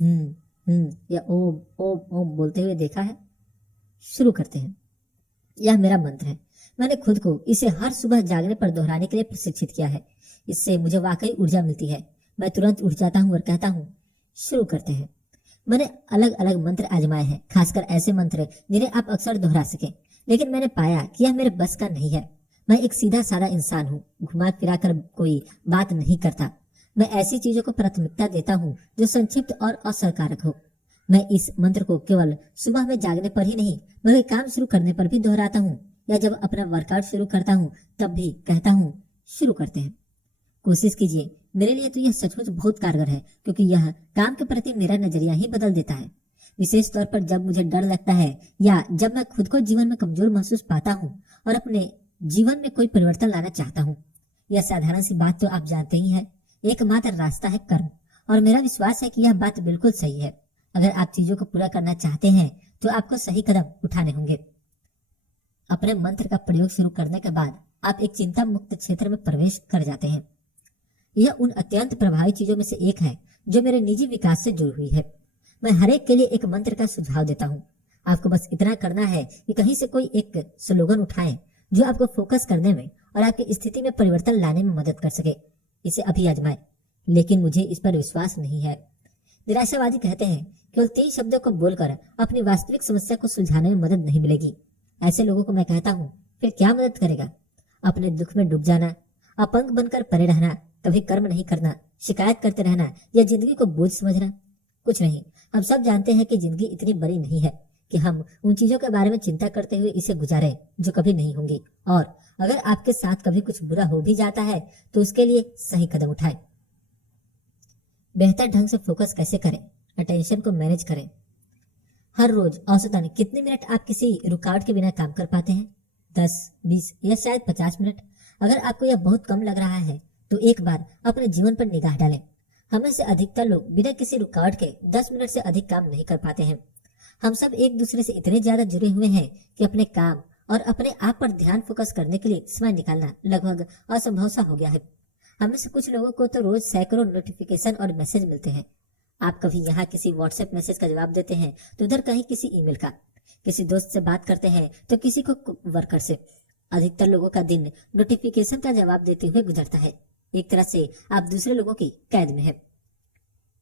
या ओम ओम ओम बोलते हुए देखा है? शुरू करते हैं। यह मेरा मंत्र है। मैंने खुद को इसे हर सुबह जागने पर दोहराने के लिए प्रशिक्षित किया है। इससे मुझे वाकई ऊर्जा मिलती है। मैं तुरंत उठ जाता हूँ और कहता हूँ, शुरू करते हैं। मैंने अलग अलग मंत्र आजमाए हैं, खासकर ऐसे मंत्र जिन्हें आप अक्सर दोहरा सकें, लेकिन मैंने पाया कि यह मेरे बस का नहीं है। मैं एक सीधा साधा इंसान हूँ, घुमा फिरा कर कोई बात नहीं करता। मैं ऐसी चीजों को प्राथमिकता देता हूँ जो संक्षिप्त और असरकारक हो। मैं इस मंत्र को केवल सुबह में जागने पर ही नहीं, बल्कि काम शुरू करने पर भी दोहराता हूँ, या जब अपना वर्कआउट शुरू करता हूँ तब भी कहता हूँ, शुरू करते हैं। कोशिश कीजिए। मेरे लिए तो यह सचमुच बहुत कारगर है, क्योंकि यह काम के प्रति मेरा नजरिया ही बदल देता है। विशेष तौर पर जब मुझे डर लगता है या जब मैं खुद को जीवन में कमजोर महसूस पाता हूँ और अपने जीवन में कोई परिवर्तन लाना चाहता हूँ। यह साधारण सी बात तो आप जानते ही हैं। एकमात्र रास्ता है कर्म, और मेरा विश्वास है कि यह बात बिल्कुल सही है। अगर आप चीजों को पूरा करना चाहते हैं तो आपको सही कदम उठाने होंगे। अपने मंत्र का प्रयोग शुरू करने के बाद आप एक चिंता मुक्त क्षेत्र में प्रवेश कर जाते हैं। यह उन अत्यंत प्रभावी चीजों में से एक है जो मेरे निजी विकास से जुड़ी हुई है। मैं हर एक के लिए एक मंत्र का सुझाव देता हूँ। आपको बस इतना करना है कि कहीं से कोई एक स्लोगन उठाएं जो आपको फोकस करने में और आपकी स्थिति में परिवर्तन लाने में मदद कर सके। इसे अभी आजमाएं, लेकिन मुझे इस पर विश्वास नहीं है। निराशावादी कहते हैं केवल 3 शब्दों को बोलकर अपनी वास्तविक समस्या को सुलझाने में मदद नहीं मिलेगी। ऐसे लोगों को मैं कहता हूँ, फिर क्या मदद करेगा? अपने दुख में डूब जाना, अपंग बनकर पड़े रहना, कभी कर्म नहीं करना, शिकायत करते रहना या जिंदगी को बोझ समझना? कुछ नहीं। हम सब जानते हैं कि जिंदगी इतनी बड़ी नहीं है कि हम उन चीजों के बारे में चिंता करते हुए इसे गुजारें जो कभी नहीं होंगी। और अगर आपके साथ कभी कुछ बुरा हो भी जाता है तो उसके लिए सही कदम उठाएं। बेहतर ढंग से फोकस कैसे करें? अटेंशन को मैनेज करें। हर रोज औसतन कितने मिनट आप किसी रुकावट के बिना काम कर पाते हैं? 10, 20 या शायद 50 मिनट? अगर आपको यह बहुत कम लग रहा है तो एक बार अपने जीवन पर निगाह डालें। हमें से अधिकतर लोग बिना किसी रुकावट के 10 मिनट से अधिक काम नहीं कर पाते हैं। हम सब एक दूसरे से इतने ज्यादा जुड़े हुए हैं कि अपने काम और अपने आप पर ध्यान फोकस करने के लिए समय निकालना लगभग असंभव सा हो गया है। हमें से कुछ लोगों को तो रोज सैकड़ों नोटिफिकेशन और मैसेज मिलते हैं। आप कभी यहाँ किसी व्हाट्सएप मैसेज का जवाब देते हैं तो उधर कहीं किसी ईमेल का, किसी दोस्त से बात करते हैं तो किसी को वर्कर से। अधिकतर लोगों का दिन नोटिफिकेशन का जवाब देते हुए गुजरता है। एक तरह से आप दूसरे लोगों की कैद में है।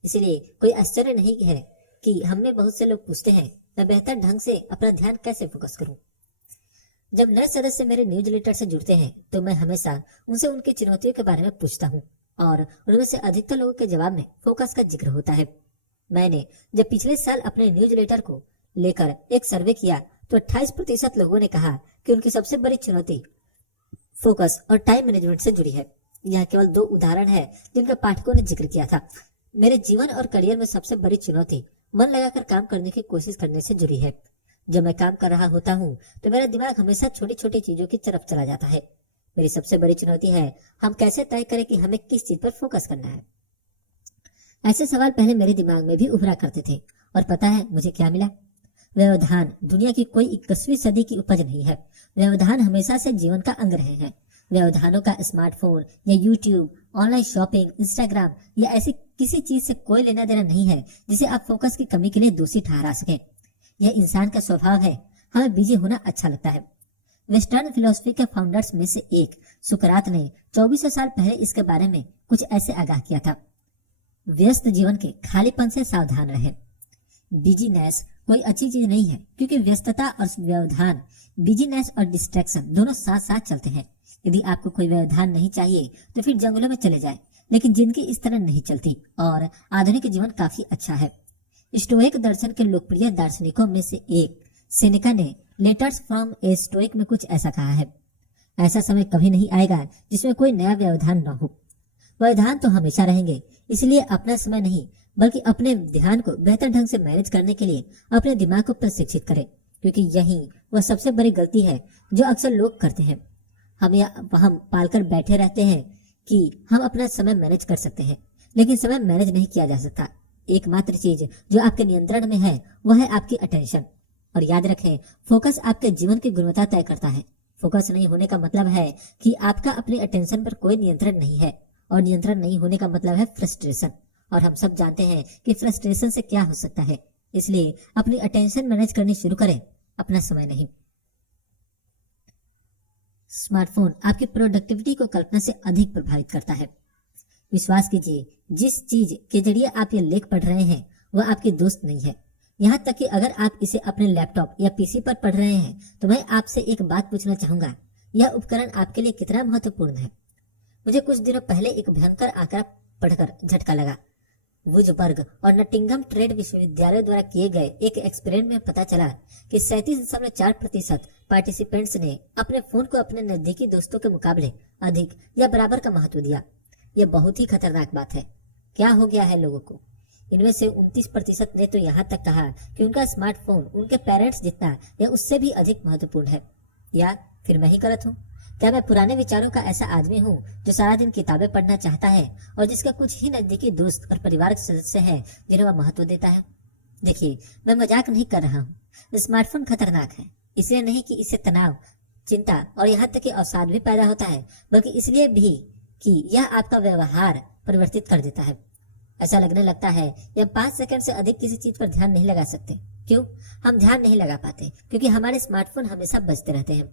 इसलिए कोई आश्चर्य नहीं है कि हम में बहुत से लोग पूछते हैं, मैं बेहतर ढंग से अपना ध्यान कैसे फोकस करूं? जब नए सदस्य मेरे न्यूज़लेटर से जुड़ते हैं तो मैं हमेशा उनसे उनकी चुनौतियों के बारे में पूछता हूँ, और उनमें से अधिकतर लोगों के जवाब में फोकस का जिक्र होता है। मैंने जब पिछले साल अपने न्यूज़लेटर को लेकर एक सर्वे किया तो 28% लोगों ने कहा कि उनकी सबसे बड़ी चुनौती फोकस और टाइम मैनेजमेंट से जुड़ी है। यह केवल 2 उदाहरण है जिनका पाठकों ने जिक्र किया था। मेरे जीवन और करियर में सबसे बड़ी चुनौती मन लगाकर काम करने की कोशिश करने से जुड़ी है। जब मैं काम कर रहा होता हूँ तो मेरा दिमाग हमेशा छोटी छोटी चीजों की तरफ चला जाता है। मेरी सबसे बड़ी चुनौती है हम कैसे तय करें कि हमें किस चीज पर फोकस करना है। ऐसे सवाल पहले मेरे दिमाग में भी उभरा करते थे, और पता है मुझे क्या मिला? व्यवधान दुनिया की कोई 21वीं सदी की उपज नहीं है। व्यवधान हमेशा से जीवन का अंग रहे हैं। व्यवधानों का स्मार्टफोन या यूट्यूब, ऑनलाइन शॉपिंग, इंस्टाग्राम या ऐसी किसी चीज से कोई लेना देना नहीं है जिसे आप फोकस की कमी के लिए दोषी ठहरा सकें। यह इंसान का स्वभाव है। हमें बिजी होना अच्छा लगता है। वेस्टर्न फिलोसफी के फाउंडर्स में से एक सुकरात ने 2400 साल पहले इसके बारे में कुछ ऐसे आगाह किया था, व्यस्त जीवन के खालीपन से सावधान रहें। बिजीनेस कोई अच्छी चीज नहीं है, क्योंकि व्यस्तता और व्यवधान, बिजीनेस और डिस्ट्रैक्शन दोनों साथ साथ चलते हैं। यदि आपको कोई व्यवधान नहीं चाहिए तो फिर जंगलों में चले जाएं, लेकिन जिंदगी इस तरह नहीं चलती और आधुनिक जीवन काफी अच्छा है। स्टोइक दर्शन के लोकप्रिय दार्शनिकों में से एक सेनेका ने लेटर्स फ्रॉम ए स्टोइक में कुछ ऐसा कहा है, ऐसा समय कभी नहीं आएगा जिसमें कोई नया व्यवधान न हो। व्यवधान तो हमेशा रहेंगे, इसलिए अपना समय नहीं बल्कि अपने ध्यान को बेहतर ढंग से मैनेज करने के लिए अपने दिमाग को प्रशिक्षित करें, क्योंकि यही वह सबसे बड़ी गलती है जो अक्सर लोग करते हैं। हम पालकर बैठे रहते हैं कि हम अपना समय मैनेज कर सकते हैं, लेकिन समय मैनेज नहीं किया जा सकता। एकमात्र चीज जो आपके नियंत्रण में है वह है आपकी अटेंशन। और याद रखें, फोकस आपके जीवन की गुणवत्ता तय करता है। फोकस नहीं होने का मतलब है कि आपका अपनी अटेंशन पर कोई नियंत्रण नहीं है, और नियंत्रण नहीं होने का मतलब है फ्रस्ट्रेशन। और हम सब जानते हैं कि फ्रस्ट्रेशन से क्या हो सकता है। इसलिए अपनी अटेंशन मैनेज करनी शुरू करें, अपना समय नहीं। स्मार्टफोन आपकी प्रोडक्टिविटी को कल्पना से अधिक प्रभावित करता है। विश्वास कीजिए, जिस चीज के जरिए आप ये लेख पढ़ रहे हैं वह आपकी दोस्त नहीं है। यहाँ तक कि अगर आप इसे अपने लैपटॉप या पीसी पर पढ़ रहे हैं तो मैं आपसे एक बात पूछना चाहूंगा, यह उपकरण आपके लिए कितना महत्वपूर्ण है? मुझे कुछ दिनों पहले एक भयंकर आंकड़ा पढ़कर झटका लगा। वुजबर्ग और नटिंगम ट्रेड विश्वविद्यालय द्वारा किए गए एक एक्सपेरिमेंट में पता चला कि 37.4% पार्टिसिपेंट्स ने अपने फोन को अपने नजदीकी दोस्तों के मुकाबले अधिक या बराबर का महत्व दिया। यह बहुत ही खतरनाक बात है। क्या हो गया है लोगों को? इनमें से 29% ने तो यहाँ तक कहा कि उनका स्मार्टफोन उनके पेरेंट्स जितना या उससे भी अधिक महत्वपूर्ण है। या फिर मैं ही गलत हूँ? क्या मैं पुराने विचारों का ऐसा आदमी हूँ जो सारा दिन किताबें पढ़ना चाहता है और जिसका कुछ ही नजदीकी दोस्त और परिवार के सदस्य हैं जिन्हें वह महत्व देता है? देखिए, मैं मजाक नहीं कर रहा हूँ। स्मार्टफोन खतरनाक है, इसलिए नहीं कि इससे तनाव, चिंता और यहाँ तक कि अवसाद भी पैदा होता है, बल्कि इसलिए भी कि यह आपका व्यवहार परिवर्तित कर देता है। ऐसा लगने लगता है कि हम 5 सेकंड से अधिक किसी चीज पर ध्यान नहीं लगा सकते। क्यों? हम ध्यान नहीं लगा पाते क्योंकि हमारे स्मार्टफोन हमेशा बजते रहते हैं।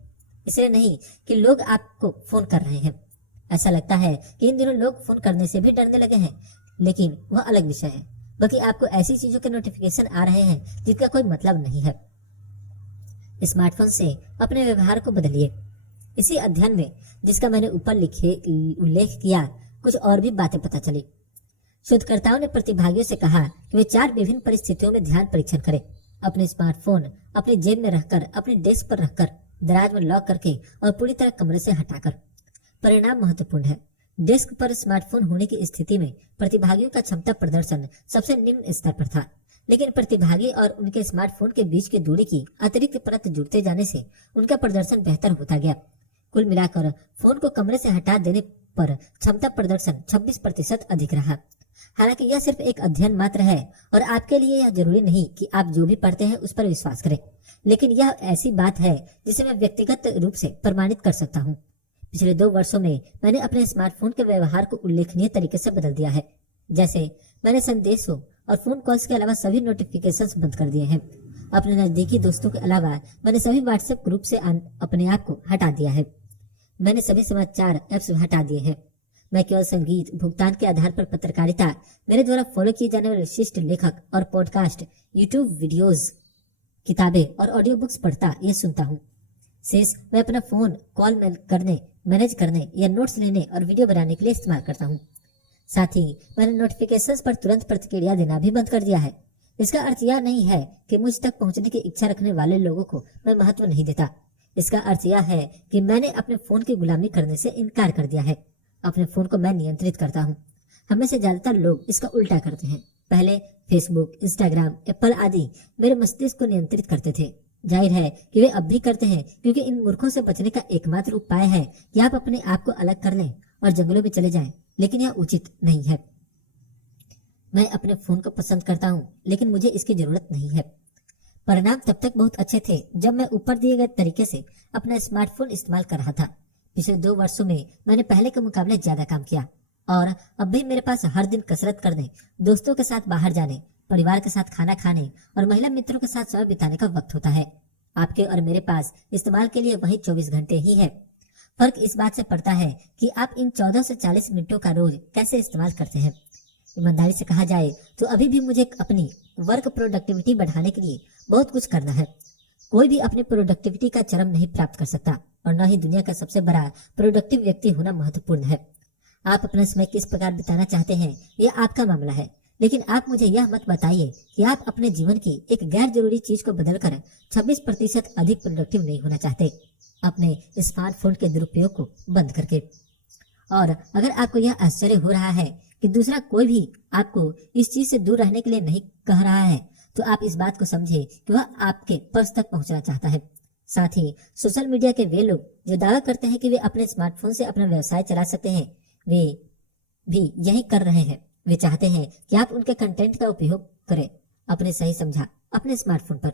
इसलिए नहीं कि लोग आपको फोन कर रहे हैं। ऐसा लगता है कि इन दिनों लोग फोन करने से भी डरने लगे हैं, लेकिन वह अलग विषय है। बल्कि आपको ऐसी चीजों के नोटिफिकेशन आ रहे हैं जिनका कोई मतलब नहीं है। स्मार्टफोन से अपने व्यवहार को बदलिए। इसी अध्ययन में, जिसका मैंने ऊपर उल्लेख किया, कुछ और भी बातें पता चली। शोधकर्ताओं ने प्रतिभागियों से कहा कि वे 4 विभिन्न परिस्थितियों में ध्यान परीक्षण करें। अपने स्मार्टफोन अपनी जेब में रखकर, अपने डेस्क पर रखकर, दराज में लॉक करके और पूरी तरह कमरे से हटाकर। परिणाम महत्वपूर्ण है। डेस्क पर स्मार्टफोन होने की स्थिति में प्रतिभागियों का क्षमता प्रदर्शन सबसे निम्न स्तर पर था, लेकिन प्रतिभागी और उनके स्मार्टफोन के बीच की दूरी की अतिरिक्त परत जुड़ते जाने से उनका प्रदर्शन बेहतर होता गया। कुल मिलाकर फोन को कमरे से हटा देने पर क्षमता प्रदर्शन 26% अधिक रहा। हालांकि यह सिर्फ एक अध्ययन मात्र है और आपके लिए यह जरूरी नहीं कि आप जो भी पढ़ते हैं उस पर विश्वास करें, लेकिन यह ऐसी बात है जिसे मैं व्यक्तिगत रूप से प्रमाणित कर सकता हूँ। पिछले 2 वर्षों में मैंने अपने स्मार्टफोन के व्यवहार को उल्लेखनीय तरीके से बदल दिया है। जैसे मैंने संदेशों और फोन कॉल्स के अलावा सभी नोटिफिकेशंस बंद कर दिए हैं। अपने नजदीकी दोस्तों के अलावा मैंने सभी व्हाट्सएप ग्रुप से अपने आप को हटा दिया है। मैंने सभी समाचार ऐप्स हटा दिए हैं। मैं केवल संगीत, भुगतान के आधार पर पत्रकारिता, मेरे द्वारा फॉलो किए जाने वाले विशिष्ट लेखक और पॉडकास्ट, यूट्यूब वीडियोस, किताबें और ऑडियो बुक्स पढ़ता या सुनता हूँ। शेष मैं अपना फोन कॉल करने, मैनेज करने या नोट्स लेने और वीडियो बनाने के लिए इस्तेमाल करता हूँ। साथ ही मैंने नोटिफिकेशंस पर तुरंत प्रतिक्रिया देना भी बंद कर दिया है। इसका अर्थ यह नहीं है कि मुझ तक पहुंचने की इच्छा रखने वाले लोगों को मैं महत्व नहीं देता। इसका अर्थ यह है कि मैंने अपने फोन की गुलामी करने से इनकार कर दिया है। अपने फोन को मैं नियंत्रित करता हूँ। हमें से ज्यादातर लोग इसका उल्टा करते हैं। पहले फेसबुक, इंस्टाग्राम, एप्पल आदि मेरे मस्तिष्क को नियंत्रित करते थे। जाहिर है कि वे अब भी करते हैं, क्योंकि इन मूर्खों से बचने का एकमात्र उपाय है कि आप अपने आप को अलग कर लें और जंगलों में चले जाएं। लेकिन यह उचित नहीं है। मैं अपने फोन को पसंद करता हूँ, लेकिन मुझे इसकी जरूरत नहीं है। परिणाम तब तक बहुत अच्छे थे जब मैं ऊपर दिए गए तरीके से अपना स्मार्टफोन इस्तेमाल कर रहा था। पिछले 2 वर्षों में मैंने पहले के मुकाबले ज्यादा काम किया और अब भी मेरे पास हर दिन कसरत करने, दोस्तों के साथ बाहर जाने, परिवार के साथ खाना खाने और महिला मित्रों के साथ समय बिताने का वक्त होता है। आपके और मेरे पास इस्तेमाल के लिए वही 24 घंटे ही है। फर्क इस बात से पड़ता है कि आप इन 14 से 40 मिनटों का रोज कैसे इस्तेमाल करते हैं। ईमानदारी से कहा जाए तो अभी भी मुझे अपनी वर्क प्रोडक्टिविटी बढ़ाने के लिए बहुत कुछ करना है। कोई भी अपनी प्रोडक्टिविटी का चरम नहीं प्राप्त कर सकता और न ही दुनिया का सबसे बड़ा प्रोडक्टिव व्यक्ति होना महत्वपूर्ण है। आप अपना समय किस प्रकार बिताना चाहते हैं यह आपका मामला है, लेकिन आप मुझे यह मत बताइए कि आप अपने जीवन की एक गैर जरूरी चीज को बदलकर 26% अधिक प्रोडक्टिव नहीं होना चाहते अपने स्मार्टफोन के दुरुपयोग को बंद करके। और अगर आपको यह आश्चर्य हो रहा है कि दूसरा कोई भी आपको इस चीज से दूर रहने के लिए नहीं कह रहा है, तो आप इस बात को समझे कि वह आपके पर्स तक पहुंचना चाहता है। साथ ही सोशल मीडिया के वे लोग जो दावा करते हैं कि वे अपने स्मार्टफोन से अपना व्यवसाय चला सकते हैं, वे भी यही कर रहे हैं। वे चाहते हैं कि आप उनके कंटेंट का उपयोग करें अपने सही समझा अपने स्मार्टफोन पर।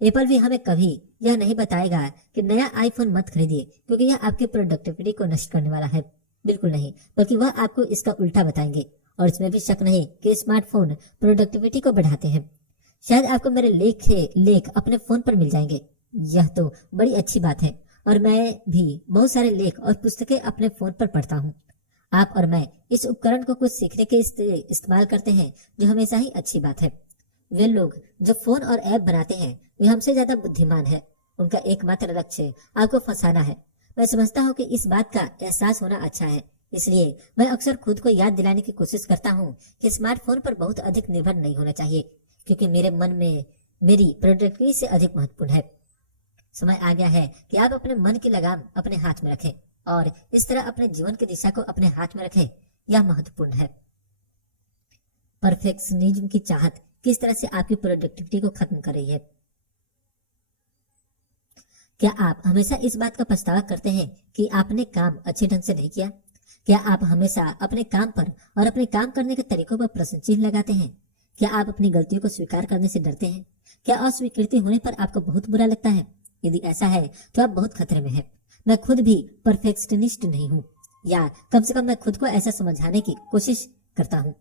एप्पल भी हमें कभी यह नहीं बताएगा कि नया आईफोन मत खरीदिए क्योंकि यह आपकी प्रोडक्टिविटी को नष्ट करने वाला है। बिल्कुल नहीं, बल्कि वह आपको इसका उल्टा बताएंगे और इसमें भी शक नहीं कि स्मार्टफोन प्रोडक्टिविटी को बढ़ाते हैं। शायद आपको मेरे लेख अपने फोन पर मिल जाएंगे। यह तो बड़ी अच्छी बात है और मैं भी बहुत सारे लेख और पुस्तकें अपने फोन पर पढ़ता हूँ। आप और मैं इस उपकरण को कुछ सीखने के इस्तेमाल करते हैं, जो हमेशा ही अच्छी बात है। वे लोग जो फोन और ऐप बनाते हैं वे हमसे ज्यादा बुद्धिमान है। उनका एकमात्र लक्ष्य आपको फंसाना है। मैं समझता हूँ कि इस बात का एहसास होना अच्छा है, इसलिए मैं अक्सर खुद को याद दिलाने की कोशिश करता हूँ कि स्मार्टफोन पर बहुत अधिक निर्भर नहीं होना चाहिए, क्योंकि मेरे मन में मेरी प्रोडक्टिविटी से अधिक महत्वपूर्ण है। समय आ गया है कि आप अपने मन की लगाम अपने हाथ में रखें और इस तरह अपने जीवन की दिशा को अपने हाथ में रखें। यह महत्वपूर्ण है। परफेक्शनिज्म की चाहत किस तरह से आपकी प्रोडक्टिविटी को खत्म कर रही है? क्या आप हमेशा इस बात का पछतावा करते हैं कि आपने काम अच्छे ढंग से नहीं किया? क्या आप हमेशा अपने काम पर और अपने काम करने के तरीकों पर प्रश्न चिन्ह लगाते हैं? क्या आप अपनी गलतियों को स्वीकार करने से डरते हैं? क्या अस्वीकृति होने पर आपको बहुत बुरा लगता है? यदि ऐसा है तो आप बहुत खतरे में हैं। मैं खुद भी परफेक्शनिस्ट नहीं हूँ, या कम से कम मैं खुद को ऐसा समझाने की कोशिश करता हूँ।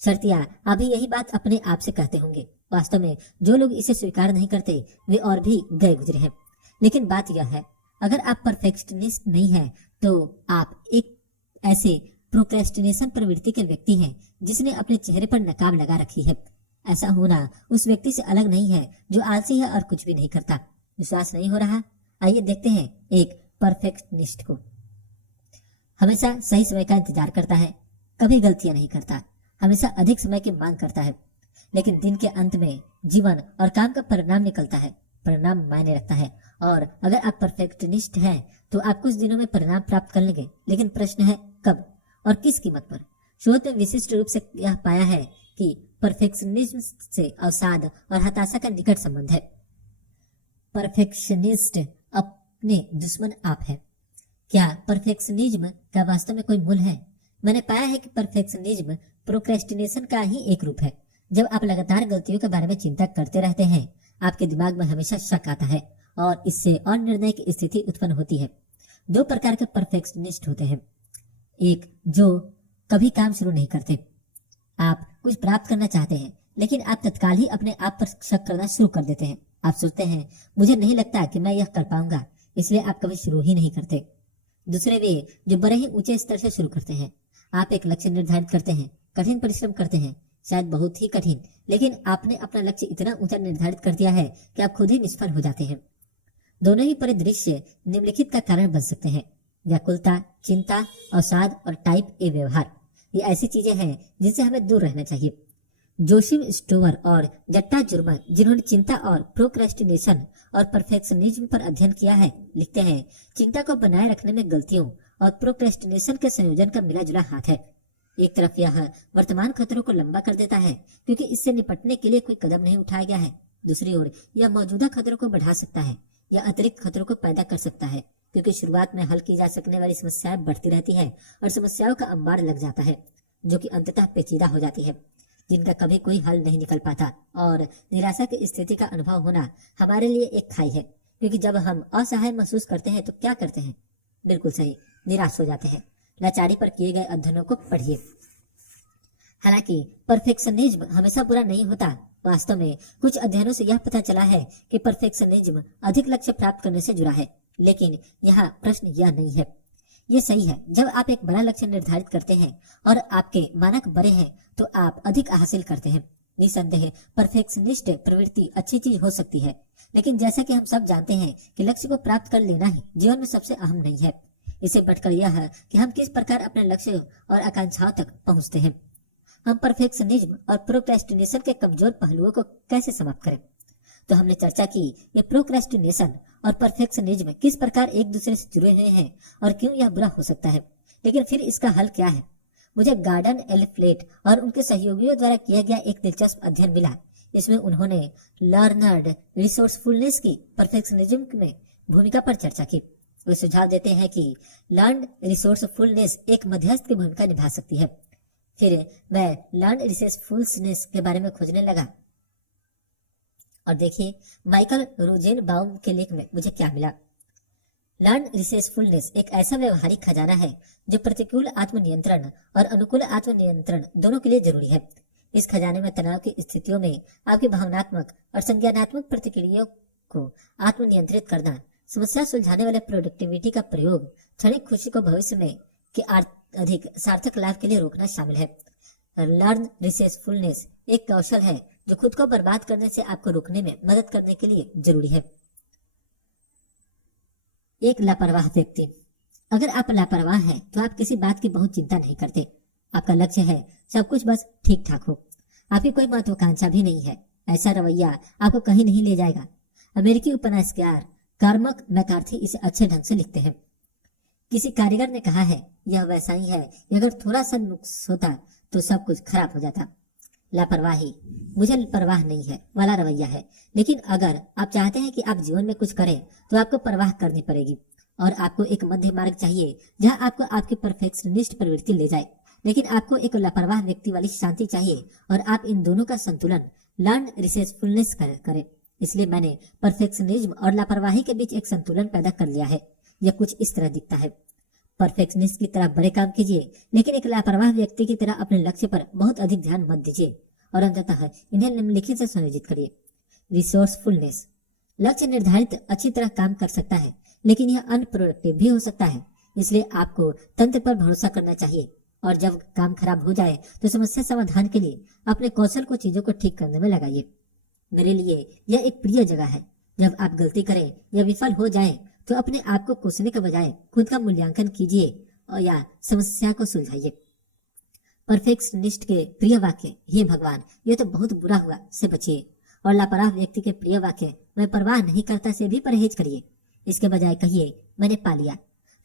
शर्तिया आप भी यही बात अपने आप से कहते होंगे। वास्तव में जो लोग इसे स्वीकार नहीं करते वे और भी गए गुजरे हैं। लेकिन बात यह है, अगर आप परफेक्शनिस्ट नहीं हैं तो आप एक ऐसे प्रोक्रेस्टिनेशन प्रवृत्ति के व्यक्ति हैं जिसने अपने चेहरे पर नकाब लगा रखी है। ऐसा होना उस व्यक्ति से अलग नहीं है जो आलसी है और कुछ भी नहीं करता। विश्वास नहीं हो रहा? आइए देखते हैं एक परफेक्शनिस्ट को। हमेशा सही समय का इंतजार करता है, कभी गलतियां नहीं करता, हमेशा अधिक समय की मांग करता है, लेकिन दिन के अंत में जीवन और काम का परिणाम निकलता है। परिणाम मायने रखता है, और अगर आप परफेक्शनिस्ट हैं तो आप कुछ दिनों में परिणाम प्राप्त कर लेंगे। लेकिन प्रश्न है कब और किस कीमत पर? शोध में विशिष्ट रूप से यह पाया है कि परफेक्शनिज्म से अवसाद और हताशा का निकट संबंध है। परफेक्शनिस्ट अपने दुश्मन आप है। क्या परफेक्शनिज्म का वास्तव में कोई मूल है? मैंने पाया है कि परफेक्शनिज्म प्रोक्रेस्टिनेशन का ही एक रूप है। जब आप लगातार गलतियों के बारे में चिंता करते रहते हैं, आपके दिमाग में हमेशा शक आता है और इससे अनिर्णय की स्थिति उत्पन्न होती है। दो प्रकार के परफेक्शनिस्ट होते हैं। एक जो कभी काम शुरू नहीं करते। आप कुछ प्राप्त करना चाहते हैं लेकिन आप तत्काल ही अपने आप पर शक करना शुरू कर देते हैं। आप सोचते हैं मुझे नहीं लगता कि मैं यह कर पाऊंगा, इसलिए आप कभी शुरू ही नहीं करते। दूसरे वे जो बड़े ही ऊंचे स्तर से शुरू करते हैं। आप एक लक्ष्य निर्धारित करते हैं, कठिन परिश्रम करते हैं, शायद बहुत ही कठिन, लेकिन आपने अपना लक्ष्य इतना ऊंचा निर्धारित कर दिया है कि आप खुद ही निष्फल हो जाते हैं। दोनों ही परिदृश्य निम्नलिखित का कारण बन सकते हैं: व्याकुलता, चिंता, अवसाद और टाइप ए व्यवहार। ये ऐसी चीजें हैं जिनसे हमें दूर रहना चाहिए। जोशिम स्टोवर और जट्टा जुर्मन, जिन्होंने चिंता और प्रोक्रेस्टिनेशन और परफेक्शनिज्म पर अध्ययन किया है, लिखते हैं चिंता को बनाए रखने में गलतियों और प्रोक्रेस्टिनेशन के संयोजन का मिला जुला हाथ है। एक तरफ यह वर्तमान खतरों को लंबा कर देता है क्योंकि इससे निपटने के लिए कोई कदम नहीं उठाया गया है। दूसरी ओर यह मौजूदा खतरों को बढ़ा सकता है या अतिरिक्त खतरों को पैदा कर सकता है, क्योंकि शुरुआत में हल की जा सकने वाली समस्याएं बढ़ती रहती है और समस्याओं का अंबार लग जाता है जो कि अंततः पेचीदा हो जाती है, जिनका कभी कोई हल नहीं निकल पाता। और निराशा की स्थिति का अनुभव होना हमारे लिए एक खाई है, क्योंकि जब हम असहाय महसूस करते हैं तो क्या करते हैं? बिल्कुल सही, निराश हो जाते हैं। लाचारी पर किए गए अध्ययनों को पढ़िए। हालांकि परफेक्शनिज्म हमेशा बुरा नहीं होता। वास्तव में कुछ अध्ययनों से यह पता चला है कि परफेक्शनिज्म अधिक लक्ष्य प्राप्त करने से जुड़ा है, लेकिन यहाँ प्रश्न यह नहीं है। ये सही है, जब आप एक बड़ा लक्ष्य निर्धारित करते हैं और आपके मानक बड़े हैं तो आप अधिक हासिल करते हैं। निसंदेह परफेक्शनिस्ट प्रवृत्ति अच्छी चीज हो सकती है, लेकिन जैसा कि हम सब जानते हैं कि लक्ष्य को प्राप्त कर लेना ही जीवन में सबसे अहम नहीं है। इसे बढ़कर यह है कि हम किस प्रकार अपने लक्ष्य और आकांक्षाओं तक पहुंचते हैं। हम परफेक्शनिज्म और प्रोक्रेस्टिनेशन के कमजोर पहलुओं को कैसे समाप्त करें? तो हमने चर्चा की ये प्रोक्रेस्टिनेशन और परफेक्शनिज्म किस प्रकार एक दूसरे से जुड़े हुए हैं और क्यों यह बुरा हो सकता है। लेकिन फिर इसका हल क्या है? मुझे गार्डन, एल फ्लेट और उनके सहयोगियों द्वारा किया गया एक दिलचस्प अध्ययन मिला। इसमें उन्होंने लर्नर्ड रिसोर्सफुलनेस की परफेक्शनिज्म में भूमिका पर चर्चा की। वे सुझाव देते हैं कि लर्न रिसोर्सफुलनेस एक मध्यस्थ की भूमिका निभा सकती है। फिर मैं लर्न रिसोर्सफुलनेस के बारे में खोजने लगा और देखिए माइकल रोजेनबाउम के लेख में मुझे क्या मिला। लर्न रिसोर्सफुलनेस एक ऐसा व्यवहारिक खजाना है जो प्रतिकूल आत्मनियंत्रण और अनुकूल आत्मनियंत्रण दोनों के लिए जरूरी है। इस खजाने में तनाव की स्थितियों में आपकी भावनात्मक और संज्ञानात्मक प्रतिक्रियाओं को आत्मनियंत्रित करना, समस्या सुलझाने वाले प्रोडक्टिविटी का प्रयोग, क्षणिक खुशी को भविष्य में के अधिक सार्थक लाभ के लिए रोकना शामिल है। लर्न रिसोर्सफुलनेस एक कौशल है जो खुद को बर्बाद करने से आपको रोकने में मदद करने के लिए जरूरी है। एक लापरवाह व्यक्ति। अगर आप लापरवाह हैं तो आप किसी बात की बहुत चिंता नहीं करते। आपका लक्ष्य है सब कुछ बस ठीक ठाक हो। आपकी कोई महत्वाकांक्षा भी नहीं है। ऐसा रवैया आपको कहीं नहीं ले जाएगा। अमेरिकी उपन्यासकार कार्मक मैकार्थी इसे अच्छे ढंग से लिखते हैं। किसी कारीगर ने कहा है, यह वैसा ही है कि अगर थोड़ा सा नुक्स होता तो सब कुछ खराब हो जाता। लापरवाही मुझे परवाह नहीं है वाला रवैया है, लेकिन अगर आप चाहते हैं कि आप जीवन में कुछ करें तो आपको परवाह करनी पड़ेगी और आपको एक मध्य मार्ग चाहिए जहां आपको आपकी परफेक्शनिस्ट प्रवृत्ति ले जाए, लेकिन आपको एक लापरवाह व्यक्ति वाली शांति चाहिए और आप इन दोनों का संतुलन लर्न रिसोर्सफुलनेस करें। इसलिए मैंने परफेक्शनिज्म और लापरवाही के बीच एक संतुलन पैदा कर लिया है। यह कुछ इस तरह दिखता है। परफेक्शनिस्ट की तरह बड़े काम कीजिए, लेकिन एक लापरवाह व्यक्ति की तरह अपने लक्ष्य पर बहुत अधिक ध्यान मत दीजिए और अंततः इन्हें निम्नलिखित से संयोजित करिए। रिसोर्सफुलनेस लक्ष्य निर्धारित अच्छी तरह काम कर सकता है, लेकिन यह अनप्रोडक्टिव भी हो सकता है। इसलिए आपको तंत्र पर भरोसा करना चाहिए और जब काम खराब हो जाए तो समस्या समाधान के लिए अपने कौशल को चीजों को ठीक करने में लगाइए। मेरे लिए यह एक प्रिय जगह है। जब आप गलती करें या विफल हो जाएं, तो अपने आप को कोसने के बजाय खुद का मूल्यांकन कीजिए और या समस्या को सुलझाइए। परफेक्शनिस्ट के प्रिय वाक्य, हे भगवान ये तो बहुत बुरा हुआ, से बचिए, और लापरवाह व्यक्ति के प्रिय वाक्य, मैं परवाह नहीं करता, से भी परहेज करिए। इसके बजाय कहिए, मैंने पा लिया।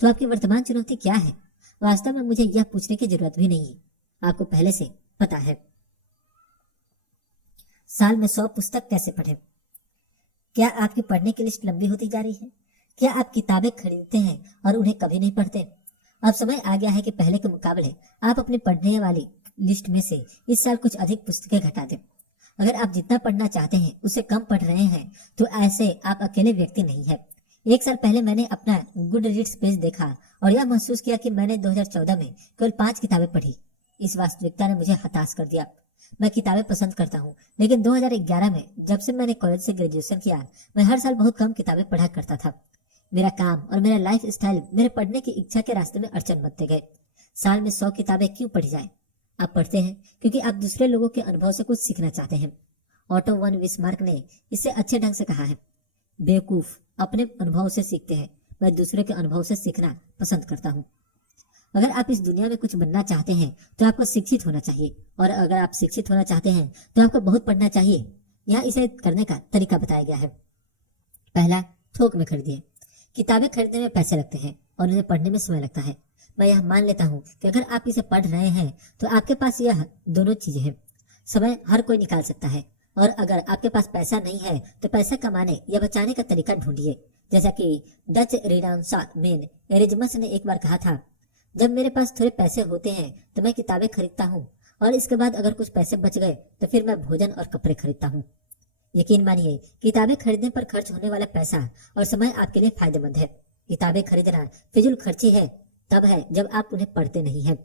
तो आपकी वर्तमान चुनौती क्या है? वास्तव में मुझे यह पूछने की जरूरत भी नहीं है, आपको पहले से पता है। साल में 100 पुस्तक कैसे पढ़ें? क्या आपकी पढ़ने की लिस्ट लंबी होती जा रही है? क्या आप किताबें खरीदते हैं और उन्हें कभी नहीं पढ़ते? अब समय आ गया है कि पहले के मुकाबले आप अपने पढ़ने वाली लिस्ट में से इस साल कुछ अधिक पुस्तकें घटा दें। अगर आप जितना पढ़ना चाहते हैं उससे कम पढ़ रहे हैं तो ऐसे आप अकेले व्यक्ति नहीं है। एक साल पहले मैंने अपना गुड रीड्स पेज देखा और यह महसूस किया कि मैंने 2014 में केवल 5 किताबें पढ़ी। इस वास्तविकता ने मुझे हताश कर दिया। मैं किताबें पसंद करता हूँ, लेकिन 2011 में जब से मैंने कॉलेज से ग्रेजुएशन किया, मैं हर साल बहुत कम किताबें पढ़ा करता था। मेरा काम और मेरा लाइफ स्टाइल मेरे पढ़ने की इच्छा के रास्ते में अड़चन बनते गए। साल में 100 किताबें क्यों पढ़ी जाए? आप पढ़ते हैं क्योंकि आप दूसरे लोगों के अनुभव से कुछ सीखना चाहते हैं। ऑटो वन विस्मार्क ने इसे अच्छे ढंग से कहा है, बेवकूफ अपने अनुभव से सीखते हैं, मैं दूसरे के अनुभव से सीखना पसंद करता हूँ। अगर आप इस दुनिया में कुछ बनना चाहते हैं तो आपको शिक्षित होना चाहिए, और अगर आप शिक्षित होना चाहते हैं तो आपको बहुत पढ़ना चाहिए। यहाँ इसे करने का तरीका बताया गया है। पहला, थोक में खरीदिए। किताबें खरीदने में पैसे लगते हैं और उन्हें पढ़ने में समय लगता है। मैं यह मान लेता हूँ कि अगर आप इसे पढ़ रहे हैं तो आपके पास यह दोनों चीजें हैं। समय हर कोई निकाल सकता है, और अगर आपके पास पैसा नहीं है तो पैसा कमाने या बचाने का तरीका ढूंढिए। जैसा कि डच रेनाउंसमैन एरिज्मस ने एक बार कहा था, जब मेरे पास थोड़े पैसे होते हैं तो मैं किताबें खरीदता हूँ, और इसके बाद अगर कुछ पैसे बच गए तो फिर मैं भोजन और कपड़े खरीदता हूँ। यकीन मानिए, किताबें खरीदने पर खर्च होने वाला पैसा और समय आपके लिए फायदेमंद है। किताबें खरीदना फिजूल खर्ची है तब है जब आप उन्हें पढ़ते नहीं हैं।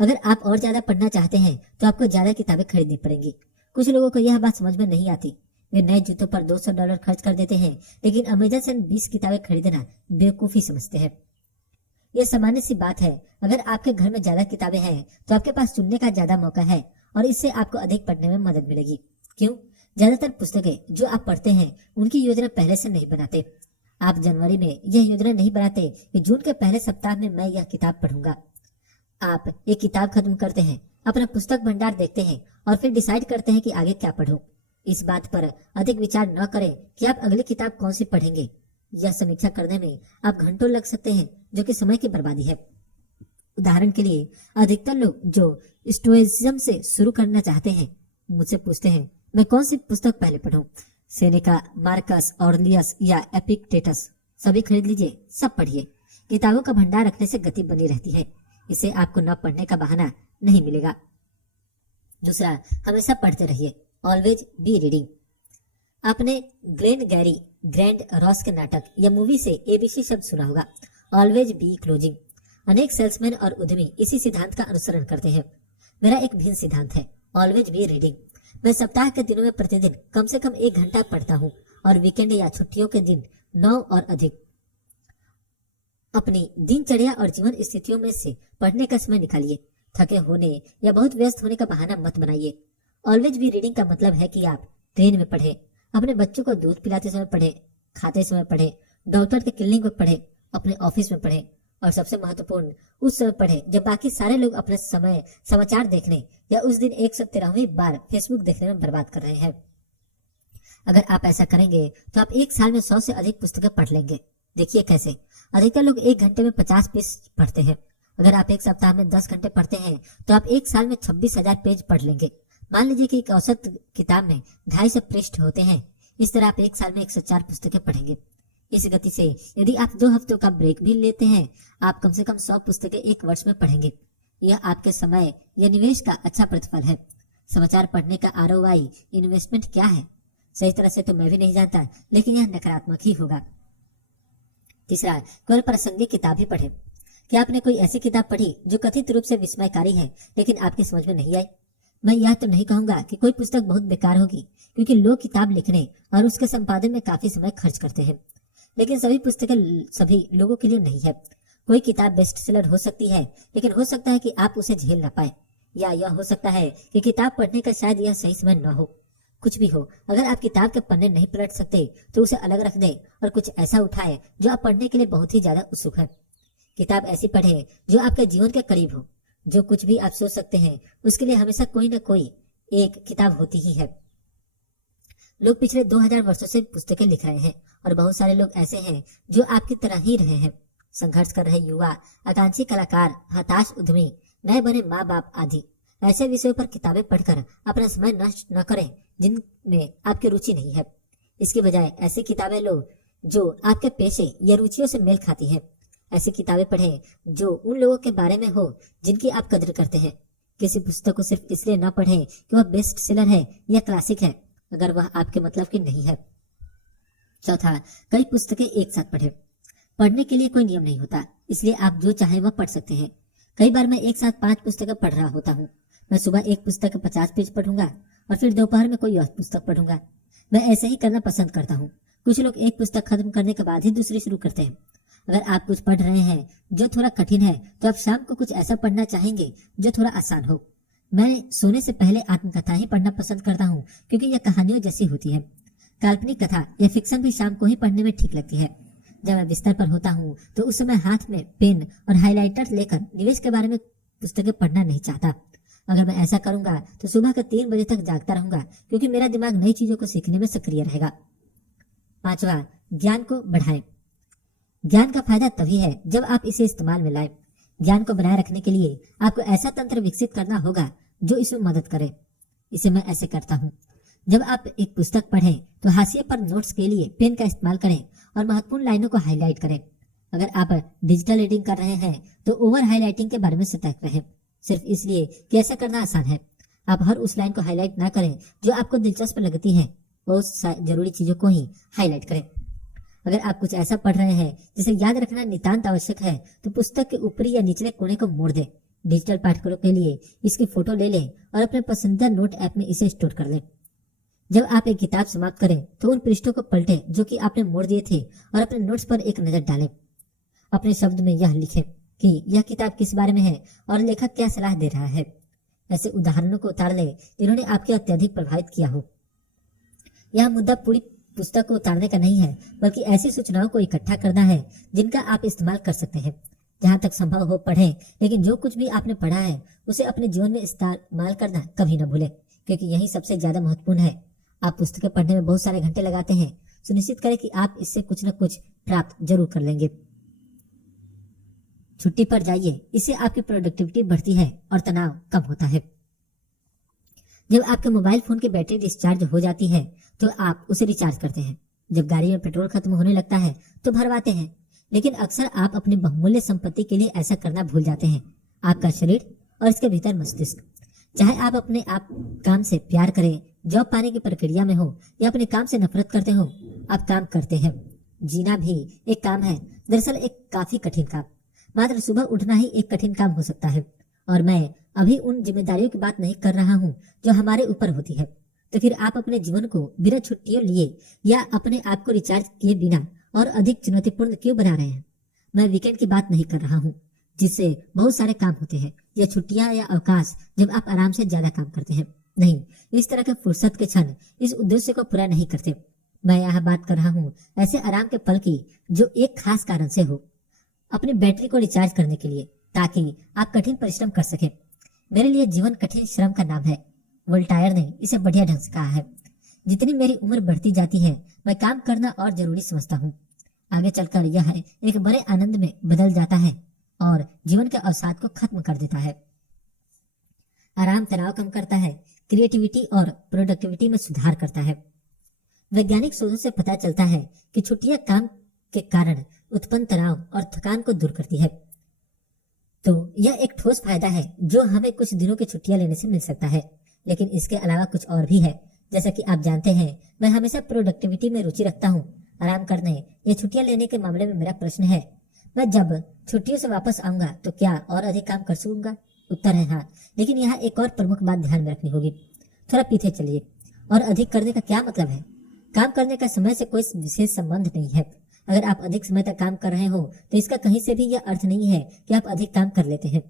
अगर आप और ज्यादा पढ़ना चाहते हैं तो आपको ज्यादा किताबें खरीदनी पड़ेंगी। कुछ लोगों को यह बात समझ में नहीं आती। वे नए जूतों पर $200 खर्च कर देते हैं, लेकिन अमेज़न से 20 किताबें खरीदना बेवकूफी समझते हैं। यह सामान्य सी बात है। अगर आपके घर में ज्यादा किताबें हैं तो आपके पास चुनने का ज्यादा मौका है, और इससे आपको अधिक पढ़ने में मदद मिलेगी। क्यों? ज्यादातर पुस्तकें जो आप पढ़ते हैं उनकी योजना पहले से नहीं बनाते। आप जनवरी में यह योजना नहीं बनाते कि जून के पहले सप्ताह में मैं यह किताब पढ़ूंगा। आप एक किताब खत्म करते हैं, अपना पुस्तक भंडार देखते हैं और फिर डिसाइड करते हैं कि आगे क्या पढ़ूं। इस बात पर अधिक विचार न करें कि आप अगली किताब कौन सी पढ़ेंगे। यह समीक्षा करने में आप घंटों लग सकते हैं, जो कि समय की बर्बादी है। उदाहरण के लिए, अधिकतर लोग जो स्टोइसिज्म से शुरू करना चाहते हैं मुझसे पूछते हैं, मैं कौन सी पुस्तक पहले पढ़ूं? सेनेका, मार्कस ऑरेलियस या एपिक्टेटस? सभी खरीद लीजिए, सब पढ़िए। किताबों का भंडार रखने से गति बनी रहती है। इससे आपको न पढ़ने का बहाना नहीं मिलेगा। दूसरा, हमेशा पढ़ते रहिए। Always be reading. आपने ग्लेन गैरी ग्रैंड रॉस के नाटक या मूवी से एबीसी शब्द सुना होगा, ऑलवेज बी क्लोजिंग। अनेक सेल्समैन और उद्यमी इसी सिद्धांत का अनुसरण करते हैं। मेरा एक भिन्न सिद्धांत है, ऑलवेज बी रीडिंग। मैं सप्ताह के दिनों में प्रतिदिन कम से कम 1 घंटा पढ़ता हूँ और वीकेंड या छुट्टियों के दिन 9 और अधिक। अपनी दिनचर्या और जीवन स्थितियों में से पढ़ने का समय निकालिए। थके होने या बहुत व्यस्त होने का बहाना मत बनाइए। ऑलवेज बी रीडिंग का मतलब है कि आप ट्रेन में पढ़े, अपने बच्चों को दूध पिलाते समय पढ़े, खाते समय पढ़े, डॉक्टर के क्लिनिक में पढ़े, अपने ऑफिस में पढ़े और सबसे महत्वपूर्ण उस समय पढ़े जब बाकी सारे लोग अपना समय समाचार देखने या उस दिन 113वीं बार फेसबुक देखने में बर्बाद कर रहे हैं। अगर आप ऐसा करेंगे तो आप एक साल में 100 से अधिक पुस्तकें पढ़ लेंगे। देखिए कैसे। अधिकतर लोग 1 घंटे में 50 पेज पढ़ते हैं। अगर आप एक सप्ताह में 10 घंटे पढ़ते हैं तो आप एक साल में 26,000 पेज पढ़ लेंगे। मान लीजिए कि एक औसत किताब में 250 पृष्ठ होते हैं। इस तरह आप एक साल में 104 पुस्तकें पढ़ेंगे। इस गति से यदि आप 2 हफ्तों का ब्रेक भी लेते हैं, आप कम से कम 100 पुस्तकें 1 वर्ष में पढ़ेंगे। यह आपके समय या निवेश का अच्छा प्रतिफल है। समाचार पढ़ने का ROI इन्वेस्टमेंट क्या है, सही तरह से तो मैं भी नहीं जानता, लेकिन यह नकारात्मक ही होगा। तीसरा, केवल प्रासंगिक किताब ही पढ़े। क्या आपने कोई ऐसी किताब पढ़ी जो कथित रूप से विस्मयकारी है लेकिन आपकी समझ में नहीं आई? मैं यह तो नहीं कहूंगा कि कोई पुस्तक बहुत बेकार होगी, क्योंकि लोग किताब लिखने और उसके संपादन में काफी समय खर्च करते हैं, लेकिन सभी पुस्तकें सभी लोगों के लिए नहीं है। कोई किताब बेस्ट सेलर हो सकती है, लेकिन हो सकता है कि आप उसे झेल ना पाए, या यह हो सकता है कि किताब पढ़ने का शायद यह सही समय न हो। कुछ भी हो, अगर आप किताब के पन्ने नहीं पलट सकते तो उसे अलग रख दें और कुछ ऐसा उठाए जो आप पढ़ने के लिए बहुत ही ज्यादा उत्सुक है। किताब ऐसी पढ़े जो आपके जीवन के करीब हो। जो कुछ भी आप सोच सकते हैं उसके लिए हमेशा कोई न कोई एक किताब होती ही है। लोग पिछले 2000 वर्षों से पुस्तकें लिख रहे हैं और बहुत सारे लोग ऐसे हैं जो आपकी तरह ही रहे हैं। संघर्ष कर रहे युवा, आकांक्षी कलाकार, हताश उद्यमी, नए बने माँ बाप आदि ऐसे विषयों पर किताबें पढ़कर अपना समय नष्ट न करें जिनमें आपकी रुचि नहीं है। इसके बजाय ऐसी किताबें लो जो आपके पेशे या रुचियों से मेल खाती हैं। ऐसी किताबें पढ़ें जो उन लोगों के बारे में हो जिनकी आप कदर करते हैं। किसी पुस्तक को सिर्फ इसलिए न पढ़ें कि वह बेस्ट सेलर है या क्लासिक है, अगर वह आपके मतलब की नहीं है। चौथा, कई पुस्तकें एक साथ पढ़ें। पढ़ने के लिए कोई नियम नहीं होता, इसलिए आप जो चाहें वह पढ़ सकते हैं। कई बार मैं एक साथ 5 पुस्तकें पढ़ रहा होता हूँ। मैं सुबह एक पुस्तक 50 पेज पढ़ूंगा और फिर दोपहर में कोई और पुस्तक पढ़ूंगा। मैं ऐसे ही करना पसंद करता हूँ। कुछ लोग एक पुस्तक खत्म करने के बाद ही दूसरी शुरू करते हैं। अगर आप कुछ पढ़ रहे हैं जो थोड़ा कठिन है तो आप शाम को कुछ ऐसा पढ़ना चाहेंगे जो थोड़ा आसान हो। मैं सोने से पहले आत्मकथा ही पढ़ना पसंद करता हूँ, क्योंकि यह कहानियों जैसी होती है। काल्पनिक कथा या फिक्शन भी शाम को ही पढ़ने में ठीक लगती है। जब मैं बिस्तर पर होता हूँ तो उस समय हाथ में पेन और हाइलाइटर लेकर निवेश के बारे में पुस्तकें पढ़ना नहीं चाहता। अगर मैं ऐसा करूंगा तो सुबह के 3 बजे तक जागता रहूंगा, क्योंकि मेरा दिमाग नई चीजों को सीखने में सक्रिय रहेगा। 5वां, ज्ञान को बढ़ाएं। ज्ञान का फायदा तभी है जब आप इसे इस्तेमाल में लाएं। ज्ञान को बनाए रखने के लिए आपको ऐसा तंत्र विकसित करना होगा जो इसमें मदद करे। इसे मैं ऐसे करता हूँ। जब आप एक पुस्तक पढ़ें तो हाशिए पर नोट्स के लिए पेन का इस्तेमाल करें और महत्वपूर्ण लाइनों को हाईलाइट करें। अगर आप डिजिटल रीडिंग कर रहे हैं तो ओवर हाईलाइटिंग के बारे में सतर्क रहें, सिर्फ इसलिए कि ऐसा करना आसान है। आप हर उस लाइन को हाईलाइट ना करें जो आपको दिलचस्प लगती है, बहुत जरूरी चीजों को ही हाईलाइट करें। अगर आप कुछ ऐसा पढ़ रहे हैं जिसे याद रखना नितांत आवश्यक है तो पुस्तक के ऊपरी या निचले कोने को मोड़ दें। डिजिटल पाठकों के लिए इसकी फोटो ले लें और अपने पसंदीदा नोट ऐप में इसे स्टोर कर लें। जब आप एक किताब समाप्त करें तो उन पृष्ठों को पलटें जो कि आपने मोड़ दिए थे और अपने नोट्स पर एक नजर डालें। अपने शब्द में यह लिखें कि यह किताब किस बारे में है और लेखक क्या सलाह दे रहा है। ऐसे उदाहरणों को उतार लें जिन्होंने आपको अत्यधिक प्रभावित किया हो। यह मुद्दा पूरी पुस्तक को उतारने का नहीं है, बल्कि ऐसी सूचनाओं को इकट्ठा करना है जिनका आप इस्तेमाल कर सकते हैं। जहां तक संभव हो पढ़ें, लेकिन जो कुछ भी आपने पढ़ा है उसे अपने जीवन में इस्तेमाल करना कभी न भूलें, क्योंकि यही सबसे ज्यादा महत्वपूर्ण है। आप पुस्तकें पढ़ने में बहुत सारे घंटे लगाते हैं, सुनिश्चित करें कि आप इससे कुछ न कुछ प्राप्त जरूर कर लेंगे। छुट्टी पर जाइए, इससे आपकी प्रोडक्टिविटी बढ़ती है और तनाव कम होता है। जब आपके मोबाइल फोन की बैटरी डिस्चार्ज हो जाती है तो आप उसे रिचार्ज करते हैं। जब गाड़ी में पेट्रोल खत्म होने लगता है तो भरवाते हैं, लेकिन अक्सर आप अपनी बहुमूल्य संपत्ति के लिए ऐसा करना भूल जाते हैं, आपका शरीर और इसके भीतर मस्तिष्क। चाहे आप अपने आप काम से प्यार करें, जॉब पाने की प्रक्रिया में हो या अपने काम से नफरत करते हो, आप काम करते हैं। जीना भी एक काम है, दरअसल एक काफी कठिन काम। मात्र सुबह उठना ही एक कठिन काम हो सकता है, और मैं अभी उन जिम्मेदारियों की बात नहीं कर रहा हूँ जो हमारे ऊपर होती है। तो फिर आप अपने जीवन को बिना छुट्टियों लिए या अपने आप को रिचार्ज किए बिना और अधिक चुनौतीपूर्ण क्यों बना रहे हैं? मैं वीकेंड की बात नहीं कर रहा हूँ, जिससे बहुत सारे काम होते हैं, या छुट्टियां या अवकाश जब आप आराम से ज्यादा काम करते हैं। नहीं, इस तरह के फुर्सत के क्षण इस उद्देश्य को पूरा नहीं करते। मैं यहाँ बात कर रहा हूँ ऐसे आराम के पल की जो एक खास कारण से हो, अपनी बैटरी को रिचार्ज करने के लिए, ताकि आप कठिन परिश्रम कर सके। मेरे लिए जीवन कठिन श्रम का नाम है। वोल्टायर ने इसे बढ़िया ढंग से कहा है। जितनी मेरी उम्र बढ़ती जाती है, मैं काम करना और जरूरी समझता हूँ। आगे चलकर यह एक बड़े आनंद में बदल जाता है और जीवन के अवसाद को खत्म कर देता है। आराम तनाव कम करता है, क्रिएटिविटी और प्रोडक्टिविटी में सुधार करता है। वैज्ञानिक शोधों से पता चलता है कि छुट्टियां काम के कारण उत्पन्न तनाव और थकान को दूर करती है। तो यह एक ठोस फायदा है जो हमें कुछ दिनों की छुट्टियां लेने से मिल सकता है। लेकिन इसके अलावा कुछ और भी है। जैसा कि आप जानते हैं, मैं हमेशा प्रोडक्टिविटी में रुचि रखता हूँ। आराम करने या छुट्टियां लेने के मामले में मेरा प्रश्न है, मैं जब छुट्टियों से वापस आऊंगा तो क्या और अधिक काम कर सकूंगा? उत्तर है हाँ। लेकिन यहाँ एक और प्रमुख बात ध्यान में रखनी होगी। थोड़ा पीछे चलिए। और अधिक करने का क्या मतलब है? काम करने का समय से कोई विशेष संबंध नहीं है। अगर आप अधिक समय तक काम कर रहे हो तो इसका कहीं से भी यह अर्थ नहीं है कि आप अधिक काम कर लेते हैं।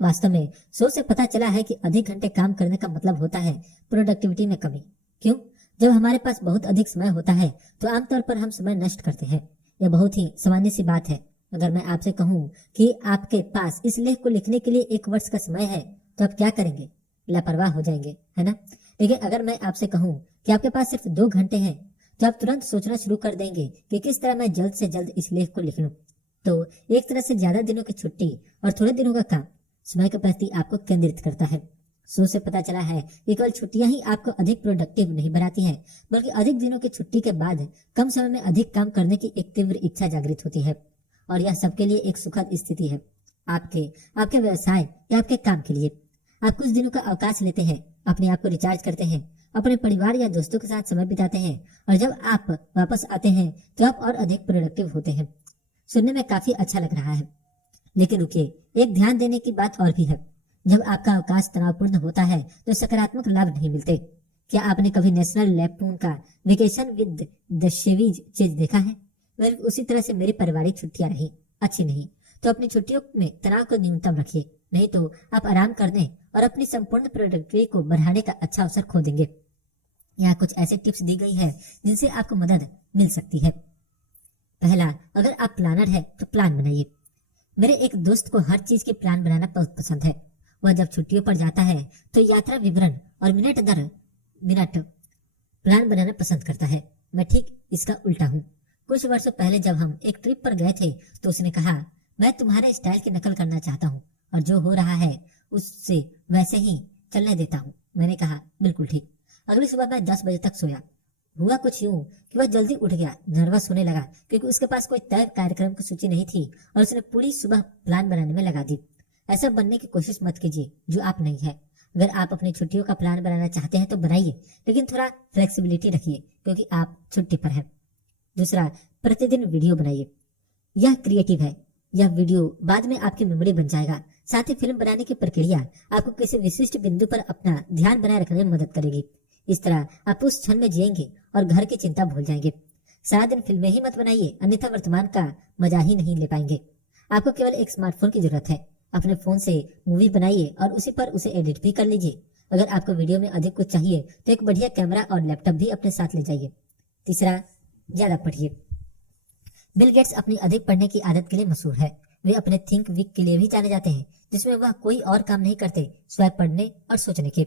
वास्तव में शोध से पता चला है कि अधिक घंटे काम करने का मतलब होता है प्रोडक्टिविटी में कमी। क्यों? जब हमारे पास बहुत अधिक समय होता है तो आमतौर पर हम समय नष्ट करते हैं। यह बहुत ही सामान्य सी बात है। अगर मैं आपसे कहूँ कि आपके पास इस लेख को लिखने के लिए 1 वर्ष का समय है तो आप क्या करेंगे? लापरवाह हो जाएंगे, है ना? लेकिन अगर मैं आपसे कहूँ कि आपके पास सिर्फ 2 घंटे हैं तो आप तुरंत सोचना शुरू कर देंगे कि किस तरह मैं जल्द से जल्द इस लेख को लिख लूं। तो एक तरह से ज्यादा दिनों की छुट्टी और थोड़े दिनों का काम समय के प्रति आपको केंद्रित करता है। शोध से पता चला है कि केवल छुट्टियां ही आपको अधिक प्रोडक्टिव नहीं बनाती हैं, बल्कि अधिक दिनों की छुट्टी के बाद कम समय में अधिक काम करने की एक तीव्र इच्छा जागृत होती है। और यह सबके लिए एक सुखद स्थिति है। आपके व्यवसाय या आपके काम के लिए आप कुछ दिनों का अवकाश लेते हैं, अपने आप को रिचार्ज करते हैं, अपने परिवार या दोस्तों के साथ समय बिताते हैं, और जब आप वापस आते हैं तो आप और अधिक प्रोडक्टिव होते हैं। सुनने में काफी अच्छा लग रहा है, लेकिन रुकिए, एक ध्यान देने की बात और भी है। जब आपका अवकाश तनावपूर्ण होता है तो सकारात्मक लाभ नहीं मिलते। क्या आपने कभी नेशनल लैम्पून का वेकेशन विद द शेवीज चीज देखा है? वह उसी तरह से मेरी पारिवारिक छुट्टियां रही, अच्छी नहीं। तो अपनी छुट्टियों में तनाव को न्यूनतम रखिए, नहीं तो आप आराम करने और अपनी संपूर्ण प्रोडक्टिविटी को बढ़ाने का अच्छा अवसर खो देंगे। यहाँ कुछ ऐसे टिप्स दी गई है जिनसे आपको मदद मिल सकती है। पहला, अगर आप प्लानर है तो प्लान बनाइए। मेरे एक दोस्त को हर चीज की प्लान बनाना बहुत पसंद है। वह जब छुट्टियों पर जाता है तो यात्रा विवरण और मिनट दर मिनट प्लान बनाना पसंद करता है। मैं ठीक इसका उल्टा हूँ। कुछ वर्षों पहले जब हम एक ट्रिप पर गए थे तो उसने कहा, मैं तुम्हारे स्टाइल की नकल करना चाहता हूँ और जो हो रहा है उससे वैसे ही चलने देता हूँ। मैंने कहा, बिल्कुल ठीक। अगली सुबह मैं 10 बजे तक सोया। हुआ कुछ यूं कि वह जल्दी उठ गया, नर्वस होने लगा क्योंकि उसके पास कोई तय कार्यक्रम की सूची नहीं थी और उसने पूरी सुबह प्लान बनाने में लगा दी। ऐसा बनने की कोशिश मत कीजिए जो आप नहीं है। अगर आप अपनी छुट्टियों का प्लान बनाना चाहते हैं तो बनाइए, लेकिन थोड़ा फ्लेक्सिबिलिटी रखिए क्योंकि आप छुट्टी पर हैं। दूसरा, प्रतिदिन वीडियो बनाइए। यह क्रिएटिव है। यह वीडियो बाद में आपकी मेमोरी बन जाएगा। साथ ही फिल्म बनाने की प्रक्रिया आपको किसी विशिष्ट बिंदु पर अपना ध्यान बनाए रखने में मदद करेगी। इस तरह आप उस क्षण में जिएंगे और घर की चिंता भूल जाएंगे। सारा दिन फिल्में ही मत बनाइए, अन्यथा वर्तमान का मजा ही नहीं ले पाएंगे। आपको केवल एक स्मार्टफोन की जरूरत है। अपने फोन से मूवी बनाइए और उसी पर उसे एडिट भी कर लीजिए। अगर आपको वीडियो में अधिक कुछ चाहिए तो एक बढ़िया कैमरा और लैपटॉप भी अपने साथ ले जाइए। तीसरा, ज्यादा पढ़िए। बिल गेट्स अपनी अधिक पढ़ने की आदत के लिए मशहूर है। वे अपने थिंक वीक के लिए भी जाने जाते हैं, जिसमें वह कोई और काम नहीं करते स्वयं पढ़ने और सोचने के।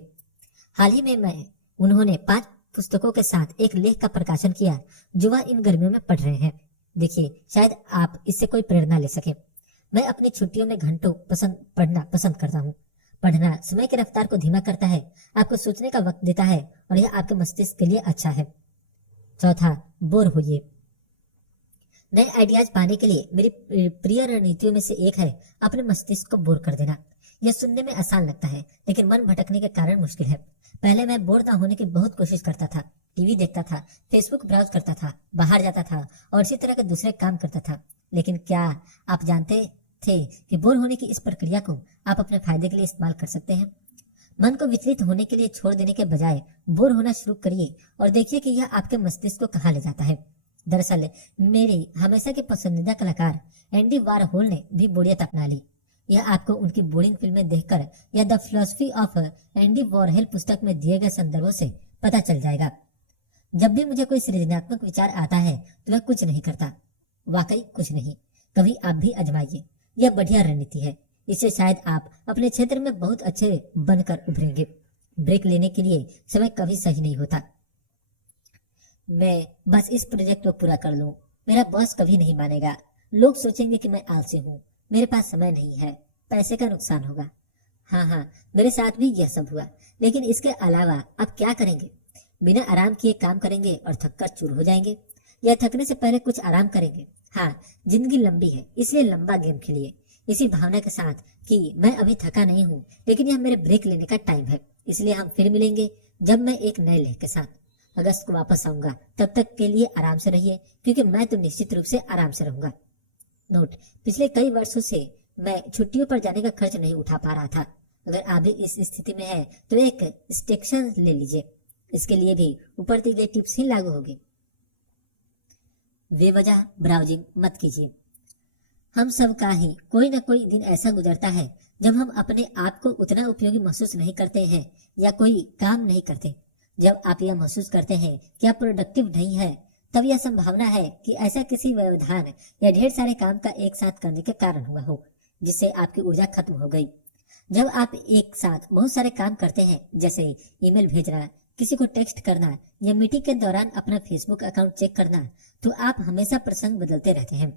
हाल ही में उन्होंने 5 पुस्तकों के साथ एक लेख का प्रकाशन किया जो वह इन गर्मियों में पढ़ रहे हैं। देखिए, शायद आप इससे कोई प्रेरणा ले सके। मैं अपनी छुट्टियों में घंटों पढ़ना पसंद करता हूँ। पढ़ना समय की रफ्तार को धीमा करता है, आपको सोचने का वक्त देता है और यह आपके मस्तिष्क के लिए अच्छा है। चौथा, बोर होइए। नए आइडियाज पाने के लिए मेरी प्रिय रणनीतियों में से एक है अपने मस्तिष्क को बोर कर देना। यह सुनने में आसान लगता है, लेकिन मन भटकने के कारण मुश्किल है। पहले मैं बोर ना होने की बहुत कोशिश करता था, टीवी देखता था, फेसबुक ब्राउज करता था, बाहर जाता था और इसी तरह के दूसरे काम करता था। लेकिन क्या आप जानते थे कि बोर होने की इस प्रक्रिया को आप अपने फायदे के लिए इस्तेमाल कर सकते हैं? मन को विचलित होने के लिए छोड़ देने के बजाय बोर होना शुरू करिए और देखिए कि यह आपके मस्तिष्क को कहाँ ले जाता है। दरअसल मेरे हमेशा के पसंदीदा कलाकार एंडी वारहोल ने भी बोरियत अपना ली। यह आपको उनकी बोरिंग फिल्में देखकर या the philosophy of Andy Warhol पुस्तक में दिए गए संदर्भों से पता चल जाएगा। जब भी मुझे कोई सृजनात्मक विचार आता है तो मैं कुछ नहीं करता, वाकई कुछ नहीं। कभी आप भी आजमाइए, यह बढ़िया रणनीति है। इससे शायद आप अपने क्षेत्र में बहुत अच्छे बनकर उभरेंगे। ब्रेक लेने के लिए समय कभी सही नहीं होता। मैं बस इस प्रोजेक्ट को पूरा कर लूं, मेरा बॉस कभी नहीं मानेगा, लोग सोचेंगे कि मैं आलसी हूँ, मेरे पास समय नहीं है, पैसे का नुकसान होगा। हाँ, मेरे साथ भी यह सब हुआ। लेकिन इसके अलावा आप क्या करेंगे? बिना आराम किए काम करेंगे और थककर चूर हो जाएंगे, या थकने से पहले कुछ आराम करेंगे? हाँ, जिंदगी लंबी है, इसलिए लंबा गेम खेलिए, इसी भावना के साथ कि मैं अभी थका नहीं हूँ, लेकिन यह मेरे ब्रेक लेने का टाइम है। इसलिए हम फिर मिलेंगे जब मैं एक नए लेख के साथ अगस्त को वापस आऊंगा। तब तक के लिए आराम से रहिए, क्योंकि मैं तो निश्चित रूप से आराम से रहूंगा। नोट: पिछले कई वर्षों से मैं छुट्टियों पर जाने का खर्च नहीं उठा पा रहा था। अगर आप भी इस स्थिति में है तो एक स्टेक्शन ले लीजिए, इसके लिए भी ऊपर दी गई टिप्स ही लागू होगी। बेवजह ब्राउजिंग मत कीजिए। हम सब का ही कोई न कोई दिन ऐसा गुजरता है जब हम अपने आप को उतना उपयोगी महसूस नहीं करते हैं या कोई काम नहीं करते। जब आप यह महसूस करते हैं कि आप प्रोडक्टिव नहीं है, तब यह संभावना है कि ऐसा किसी व्यवधान या ढेर सारे काम का एक साथ करने के कारण हुआ हो, जिससे आपकी ऊर्जा खत्म हो गई। जब आप एक साथ बहुत सारे काम करते हैं, जैसे ईमेल भेजना, किसी को टेक्स्ट करना या मीटिंग के दौरान अपना फेसबुक अकाउंट चेक करना, तो आप हमेशा प्रसंग बदलते रहते हैं।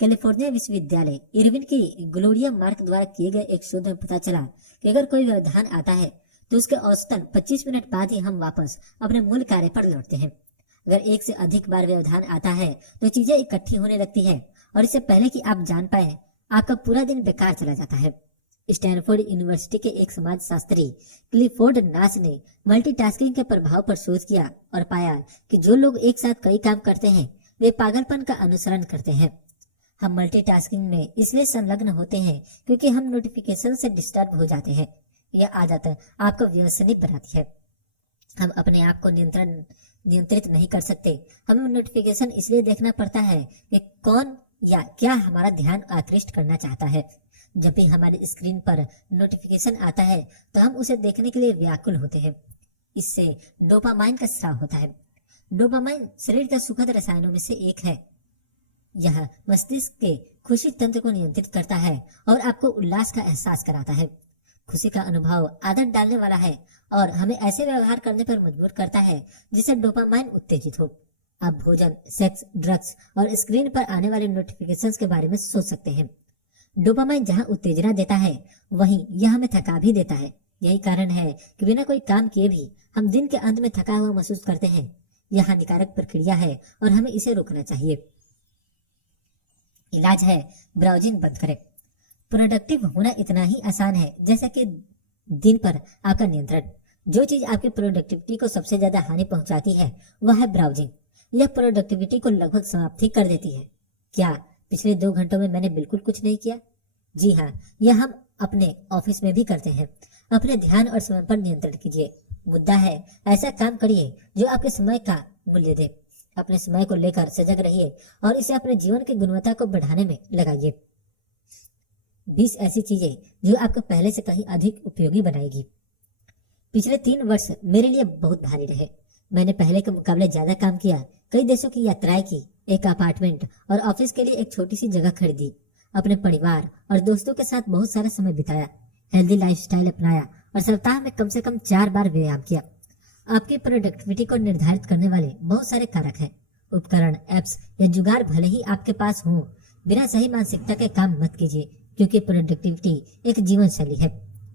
कैलिफोर्निया विश्वविद्यालय इरविन की ग्लोरिया मार्क द्वारा किए गए एक शोध में पता चला कि अगर कोई व्यवधान आता है तो उसके औसतन 25 मिनट बाद ही हम वापस अपने मूल कार्य पर लौटते हैं। अगर एक से अधिक बार व्यवधान आता है तो चीजें इकट्ठी होने लगती है और इससे पहले कि आप जान पाए आपका पूरा दिन बेकार चला जाता है। स्टैनफोर्ड यूनिवर्सिटी के एक समाजशास्त्री क्लिफोर्ड नाश ने मल्टीटास्किंग के प्रभाव पर शोध किया और पाया कि जो लोग एक साथ कई काम करते हैं वे पागलपन का अनुसरण करते हैं। हम मल्टीटास्किंग में इसलिए संलग्न होते हैं क्योंकि हम नोटिफिकेशन से डिस्टर्ब हो जाते हैं। यह आदत आपको व्यसनिक बनाती है। हम अपने आप को नियंत्रित नहीं कर सकते। हमें नोटिफिकेशन इसलिए देखना पड़ता है कि कौन या क्या हमारा ध्यान आकृष्ट करना चाहता है। जब भी हमारी स्क्रीन पर नोटिफिकेशन आता है तो हम उसे देखने के लिए व्याकुल होते हैं। इससे डोपामाइन का स्राव होता है। डोपामाइन शरीर का सुखद रसायनों में से एक है। यह मस्तिष्क के खुशी तंत्र को नियंत्रित करता है और आपको उल्लास का एहसास कराता है। खुशी का अनुभव आदत डालने वाला है और हमें ऐसे व्यवहार करने पर मजबूर करता है जिससे डोपामाइन उत्तेजित हो। आप भोजन, सेक्स, ड्रग्स और स्क्रीन पर आने वाले नोटिफिकेशंस के बारे में सोच सकते हैं। डोपामाइन जहां उत्तेजना देता है वहीं यह हमें थका भी देता है। यही कारण है कि बिना कोई काम किए भी हम दिन के अंत में थका हुआ महसूस करते हैं। यह हानिकारक प्रक्रिया है और हमें इसे रोकना चाहिए। इलाज है ब्राउजिंग बंद करें। प्रोडक्टिव होना इतना ही आसान है जैसे कि दिन पर आपका नियंत्रण। जो चीज आपकी प्रोडक्टिविटी को सबसे ज्यादा हानि पहुंचाती है वह है ब्राउजिंग। यह प्रोडक्टिविटी को लगभग समाप्त ही कर देती है। क्या पिछले 2 घंटों में मैंने बिल्कुल कुछ नहीं किया? जी हाँ, यह हम अपने ऑफिस में भी करते हैं। अपने ध्यान और समय पर नियंत्रण कीजिए। मुद्दा है ऐसा काम करिए जो आपके समय का मूल्य दे। अपने समय को लेकर सजग रहिए और इसे अपने जीवन की गुणवत्ता को बढ़ाने में लगाइए। 20 ऐसी चीजें जो आपको पहले से कहीं अधिक उपयोगी बनाएगी। पिछले 3 वर्ष मेरे लिए बहुत भारी रहे। मैंने पहले के मुकाबले ज्यादा काम किया, कई देशों की यात्राएं की, एक अपार्टमेंट और ऑफिस के लिए एक छोटी सी जगह खरीदी, अपने परिवार और दोस्तों के साथ बहुत सारा समय बिताया, हेल्दी लाइफस्टाइल अपनाया और सप्ताह में कम से कम 4 बार व्यायाम किया। आपकी प्रोडक्टिविटी को निर्धारित करने वाले बहुत सारे कारक हैं। उपकरण, एप्स या जुगाड़ भले ही आपके पास हो, बिना सही मानसिकता के काम मत कीजिए, क्योंकि प्रोडक्टिविटी एक जीवन शैली है।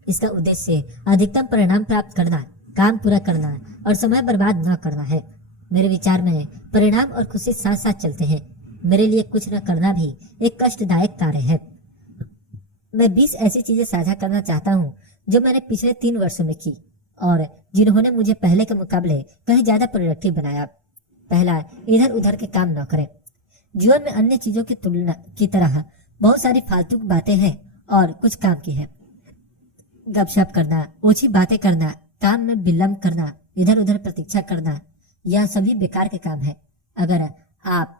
इसका उद्देश्य अधिकतम परिणाम प्राप्त करना, काम पूरा करना और समय बर्बाद न करना है। मेरे विचार में परिणाम और खुशी साथ साथ चलते हैं। मेरे लिए कुछ न करना भी एक कष्टदायक कार्य है। मैं 20 ऐसी चीजें साझा करना चाहता हूँ जो मैंने पिछले 3 वर्षों में की। और जिन्होंने मुझे पहले के मुकाबले कहीं ज्यादा प्रोडक्टिव बनाया। पहला, इधर उधर के काम न करें। जीवन में अन्य चीजों की तुलना की तरह बहुत सारी फालतू बातें हैं और कुछ काम की है। गपशप करना, ओछी बातें करना, काम में विलंब करना, इधर उधर प्रतीक्षा करना, यह सभी बेकार के काम है। अगर आप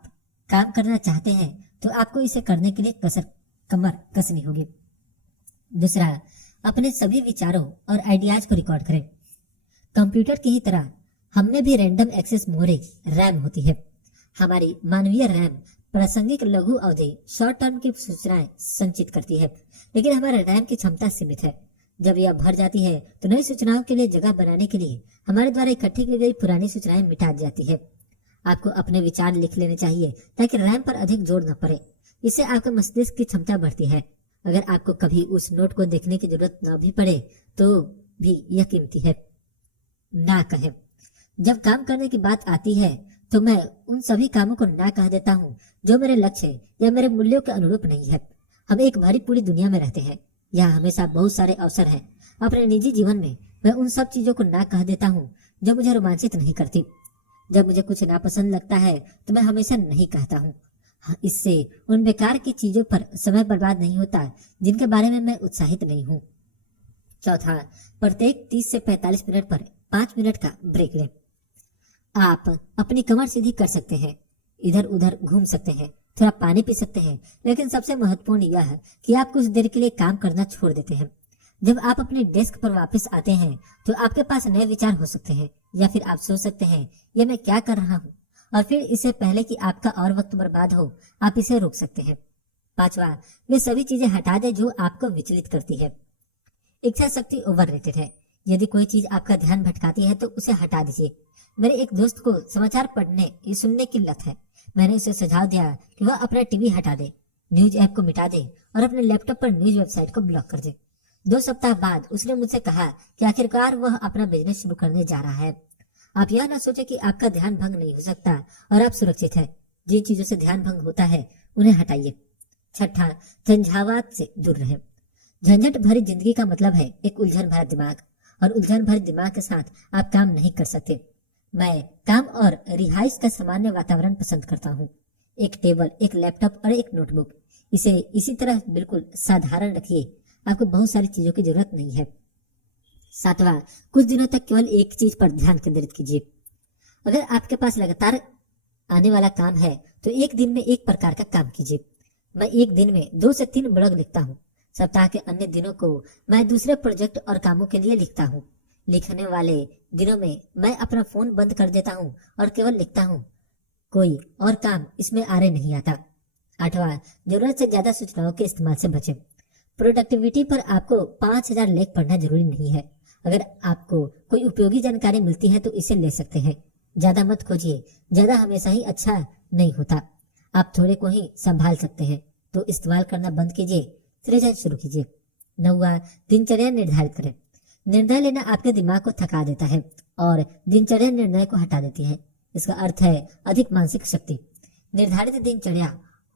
काम करना चाहते हैं तो आपको इसे करने के लिए कमर कसनी होगी। दूसरा, अपने सभी विचारों और आइडियाज को रिकॉर्ड करें। कंप्यूटर की ही तरह हमने भी रैंडम एक्सेस मेमोरी रैम होती है। हमारी मानवीय रैम प्रासंगिक लघु अवधि शॉर्ट टर्म की सूचनाएं संचित करती है, लेकिन हमारे रैम की क्षमता सीमित है। जब यह भर जाती है तो नई सूचनाओं के लिए जगह बनाने के लिए हमारे द्वारा इकट्ठी की गई पुरानी सूचनाएं मिटा दी जाती है। आपको अपने विचार लिख लेने चाहिए ताकि रैम पर अधिक जोर न पड़े। इससे आपके मस्तिष्क की क्षमता बढ़ती है। अगर आपको कभी उस नोट को देखने की जरूरत न भी पड़े तो भी यह कीमती है। ना कहें। जब काम करने की बात आती है तो मैं उन सभी कामों को ना कह देता हूँ जो मेरे लक्ष्य या मेरे मूल्यों के अनुरूप नहीं है। हम एक भरी पूरी दुनिया में रहते हैं। यहाँ हमेशा बहुत सारे अवसर हैं। अपने निजी जीवन में मैं उन सब चीजों को ना कह देता हूँ जो मुझे रोमांचित नहीं करती। जब मुझे कुछ नापसंद लगता है तो मैं हमेशा नहीं कहता हूँ। इससे उन बेकार की चीजों पर समय बर्बाद नहीं होता जिनके बारे में मैं उत्साहित नहीं हूँ। चौथा, प्रत्येक 30 से 45 मिनट पर 5 मिनट का ब्रेक लें। आप अपनी कमर सीधी कर सकते हैं, इधर उधर घूम सकते हैं, थोड़ा पानी पी सकते हैं, लेकिन सबसे महत्वपूर्ण यह है कि आप कुछ देर के लिए काम करना छोड़ देते हैं। जब आप अपने डेस्क पर वापस आते हैं तो आपके पास नए विचार हो सकते हैं, या फिर आप सोच सकते हैं ये मैं क्या कर रहा हूँ, और फिर इससे पहले कि आपका और वक्त बर्बाद हो आप इसे रोक सकते हैं। पांचवा, वे सभी चीजें हटा दें जो आपको विचलित करती है। इच्छा शक्ति ओवररेटेड है। यदि कोई चीज आपका ध्यान भटकाती है तो उसे हटा दीजिए। मेरे एक दोस्त को समाचार पढ़ने या सुनने की लत है। मैंने उसे सुझाव दिया कि वह अपना टीवी हटा दे, न्यूज ऐप को मिटा दे और अपने लैपटॉप पर न्यूज वेबसाइट को ब्लॉक कर दे। 2 सप्ताह बाद उसने मुझसे कहा कि आखिरकार वह अपना बिजनेस शुरू करने जा रहा है। आप यह ना सोचे कि आपका ध्यान भंग नहीं हो सकता और आप सुरक्षित है। जिन चीजों से ध्यान भंग होता है उन्हें हटाइए। छठा, झंझावात से दूर रहें। झंझट भरी जिंदगी का मतलब है एक उलझन भरा दिमाग, और उलझन भरे दिमाग के साथ आप काम नहीं कर सकते। मैं काम और रिहाइश का सामान्य वातावरण पसंद करता हूँ। एक टेबल, एक लैपटॉप और एक नोटबुक। इसे इसी तरह बिल्कुल साधारण रखिए। आपको बहुत सारी चीजों की जरूरत नहीं है। सातवां, कुछ दिनों तक केवल एक चीज पर ध्यान केंद्रित कीजिए। अगर आपके पास लगातार आने वाला काम है तो एक दिन में एक प्रकार का काम कीजिए। मैं एक दिन में 2 से 3 ब्लॉग लिखता हूँ। सप्ताह के अन्य दिनों को मैं दूसरे प्रोजेक्ट और कामों के लिए लिखता हूँ। लिखने वाले दिनों में मैं अपना फोन बंद कर देता हूँ और केवल लिखता हूँ। कोई और काम इसमें आरे नहीं आता। आठवां, जरूरत से ज्यादा सूचनाओं के इस्तेमाल से बचें। प्रोडक्टिविटी पर आपको 5000 लेख पढ़ना जरूरी नहीं है। अगर आपको कोई उपयोगी जानकारी मिलती है तो इसे ले सकते हैं। ज्यादा मत खोजिए, ज्यादा हमेशा ही अच्छा नहीं होता। आप थोड़े को ही संभाल सकते हैं तो इस्तेमाल करना बंद कीजिए, फिर शुरू कीजिए। 9वां, दिनचर्या निर्धारित करें। निर्णय लेना आपके दिमाग को थका देता है और दिनचर्या निर्णय को हटा देती है। इसका अर्थ है अधिक मानसिक शक्ति। निर्धारित दिनचर्या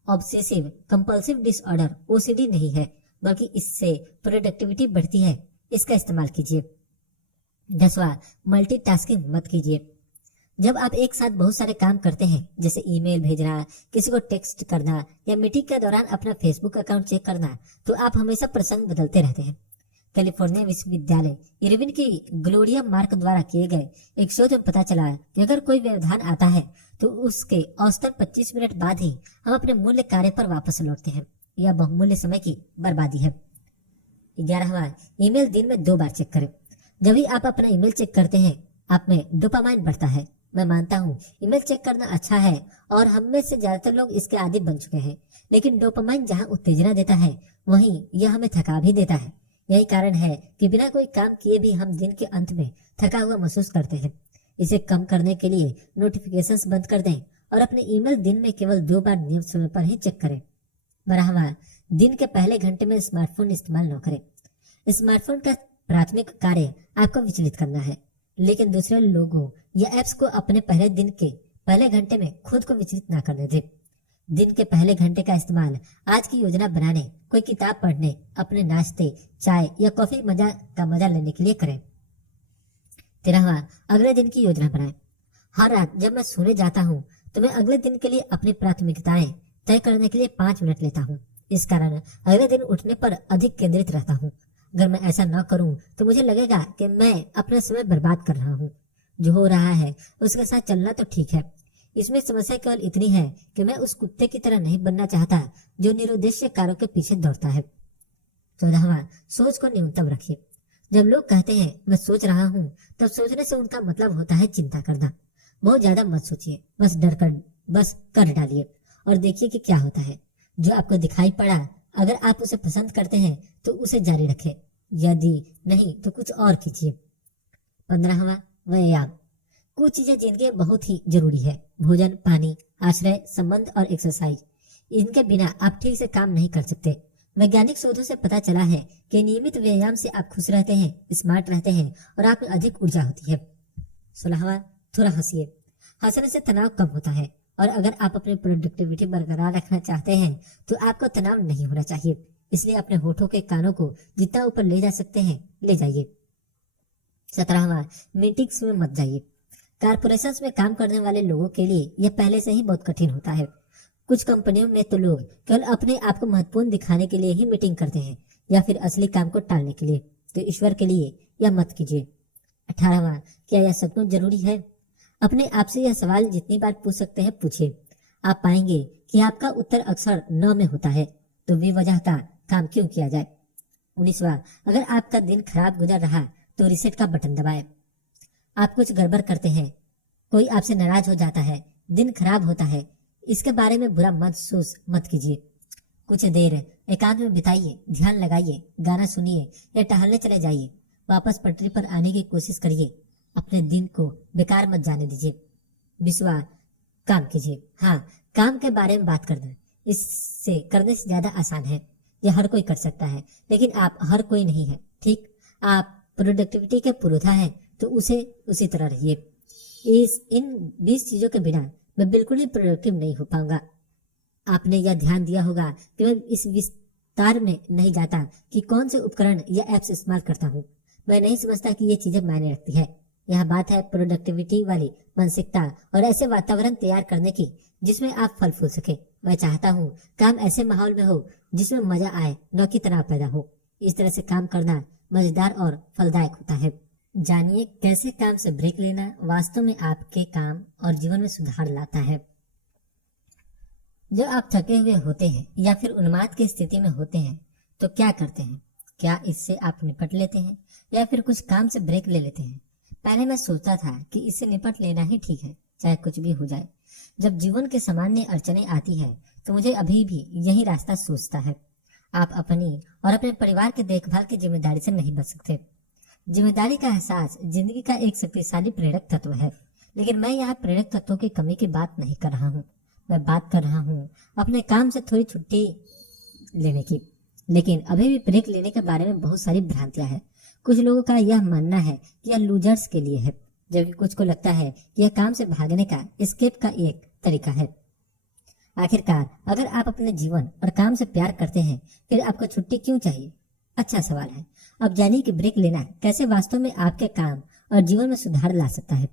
ऑब्सेसिव कंपल्सिव डिसऑर्डर OCD नहीं है, बल्कि इससे प्रोडक्टिविटी बढ़ती है। इसका इस्तेमाल कीजिए। 10वां, मल्टीटास्किंग मत कीजिए। जब आप एक साथ बहुत सारे काम करते हैं, जैसे ईमेल भेजना, किसी को टेक्स्ट करना या मीटिंग के दौरान अपना फेसबुक अकाउंट चेक करना, तो आप हमेशा प्रसंग बदलते रहते हैं। कैलिफोर्निया विश्वविद्यालय इरविन की ग्लोरिया मार्क द्वारा किए गए एक शोध में पता चला कि अगर कोई व्यवधान आता है तो उसके औसतन 25 मिनट बाद ही हम अपने मूल्य कार्य पर वापस लौटते हैं। यह बहुमूल्य समय की बर्बादी है। 11वां, ईमेल दिन में 2 बार चेक करें। जब भी आप अपना ईमेल चेक करते हैं आप में डोपामाइन बढ़ता है। मैं मानता हूँ ईमेल चेक करना अच्छा है और हम में से ज्यादातर लोग इसके आदी बन चुके हैं, लेकिन डोपामाइन जहाँ उत्तेजना देता है वहीं यह हमें थका भी देता है। यही कारण है कि बिना कोई काम किए भी हम दिन के अंत में थका हुआ महसूस करते हैं। इसे कम करने के लिए नोटिफिकेशंस बंद कर दें और अपने ईमेल दिन में केवल 2 बार नियमित समय पर ही चेक करें। 12वां, दिन के पहले घंटे में स्मार्टफोन इस्तेमाल न करें। स्मार्टफोन का प्राथमिक कार्य आपको विचलित करना है, लेकिन दूसरे लोगों या एप्स को अपने पहले दिन के पहले घंटे में खुद को विचलित न करने दें। दिन के पहले घंटे का इस्तेमाल आज की योजना बनाने, कोई किताब पढ़ने, अपने नाश्ते, चाय या कॉफी का मजा लेने के लिए करें। 13वां, अगले दिन की योजना बनाएं। हर रात जब मैं सोने जाता हूँ तो मैं अगले दिन के लिए अपनी प्राथमिकताएं तय करने के लिए 5 मिनट लेता हूँ। इस कारण अगले दिन उठने पर अधिक केंद्रित रहता हूँ। अगर मैं ऐसा न करूँ तो मुझे लगेगा कि मैं अपना समय बर्बाद कर रहा हूँ। जो हो रहा है उसके साथ चलना तो ठीक है, इसमें समस्या केवल इतनी है कि मैं उस कुत्ते की तरह नहीं बनना चाहता जो निरुद्देश्य कार्यों के पीछे दौड़ता है। 14वां, सोच को न्यूनतम रखिए। जब लोग कहते हैं मैं सोच रहा हूँ, तब सोचने से उनका मतलब होता है चिंता करना। बहुत ज्यादा मत सोचिए, बस कर डालिए और देखिए कि क्या होता है। जो आपको दिखाई पड़ा, अगर आप उसे पसंद करते हैं तो उसे जारी रखें, यदि नहीं तो कुछ और कीजिए। 15वां, व्यायाम। कुछ चीजें जिनके बहुत ही जरूरी है, भोजन, पानी, आश्रय, संबंध और एक्सरसाइज। इनके बिना आप ठीक से काम नहीं कर सकते। वैज्ञानिक शोधों से पता चला है कि नियमित व्यायाम से आप खुश रहते हैं, स्मार्ट रहते हैं और आप में अधिक ऊर्जा होती है। 16वां, थोड़ा हंसिए। हंसने से तनाव कम होता है और अगर आप अपनी प्रोडक्टिविटी बरकरार रखना चाहते हैं तो आपको तनाव नहीं होना चाहिए। इसलिए अपने होठों के कानों को जितना ऊपर ले जा सकते हैं ले जाइए। 17वां, मीटिंग्स में मत जाइए। कारपोरेशंस में काम करने वाले लोगों के लिए यह पहले से ही बहुत कठिन होता है। कुछ कंपनियों में तो लोग केवल अपने आप को महत्वपूर्ण दिखाने के लिए ही मीटिंग करते हैं या फिर असली काम को टालने के लिए। तो ईश्वर के लिए यह मत कीजिए। 18वां, क्या यह सचमुच जरूरी है? अपने आप से यह सवाल जितनी बार पूछ सकते हैं पूछिए। आप पाएंगे कि आपका उत्तर अक्सर न में होता है, तो बेवजह का काम क्यों किया जाए। 19वां, अगर आपका दिन खराब गुजर रहा तो रिसेट का बटन दबाएं। आप कुछ गड़बड़ करते हैं, कोई आपसे नाराज हो जाता है, दिन खराब होता है, इसके बारे में बुरा महसूस मत कीजिए। कुछ देर एकांत में बिताइए, ध्यान लगाइए, गाना सुनिए या टहलने चले जाइए। वापस पटरी पर आने की कोशिश करिए। अपने दिन को बेकार मत जाने दीजिए। 20वां, काम कीजिए। हाँ, काम के बारे में बात करना इससे करने से ज्यादा आसान है। यह हर कोई कर सकता है, लेकिन आप हर कोई नहीं है। ठीक, आप प्रोडक्टिविटी के पुरोधा हैं तो उसे उसी तरह रहिए। इन 20 चीजों के बिना मैं बिल्कुल ही प्रोडक्टिव नहीं हो पाऊंगा। आपने यह ध्यान दिया होगा कि मैं इस विस्तार में नहीं जाता कि कौन से उपकरण या एप्स इस्तेमाल करता हूँ। मैं नहीं समझता कि ये चीजें मायने रखती है। यह बात है प्रोडक्टिविटी वाली मानसिकता और ऐसे वातावरण तैयार करने की जिसमें आप फल फूल सके। मैं चाहता हूँ काम ऐसे माहौल में हो जिसमें मजा आए, न कि तनाव पैदा हो। इस तरह से काम करना मजेदार और फलदायक होता है। जानिए कैसे काम से ब्रेक लेना वास्तव में आपके काम और जीवन में सुधार लाता है। जब आप थके हुए होते हैं या फिर उन्माद की स्थिति में होते हैं तो क्या करते हैं? क्या इससे आप निपट लेते हैं या फिर कुछ काम से ब्रेक ले लेते हैं? पहले मैं सोचता था कि इससे निपट लेना ही ठीक है, चाहे कुछ भी हो जाए। जब जीवन के सामान्य अड़चने आती है तो मुझे अभी भी यही रास्ता सोचता है। आप अपनी और अपने परिवार की देखभाल की जिम्मेदारी से नहीं बच सकते। जिम्मेदारी का एहसास जिंदगी का एक शक्तिशाली प्रेरक तत्व है, लेकिन मैं यहाँ प्रेरक तत्वों की कमी की बात नहीं कर रहा हूँ। मैं बात कर रहा हूँ अपने काम से थोड़ी छुट्टी लेने की। लेकिन अभी भी ब्रेक लेने के बारे में बहुत सारी भ्रांतियां हैं। कुछ लोगों का यह मानना है कि यह लूजर्स के लिए है, जबकि कुछ को लगता है कि यह काम से भागने का एस्केप का एक तरीका है। आखिरकार अगर आप अपने जीवन और काम से प्यार करते हैं फिर आपको छुट्टी क्यों चाहिए? अच्छा सवाल है। अब जानिए कि ब्रेक लेना कैसे वास्तव में आपके काम और जीवन में सुधार ला सकता है।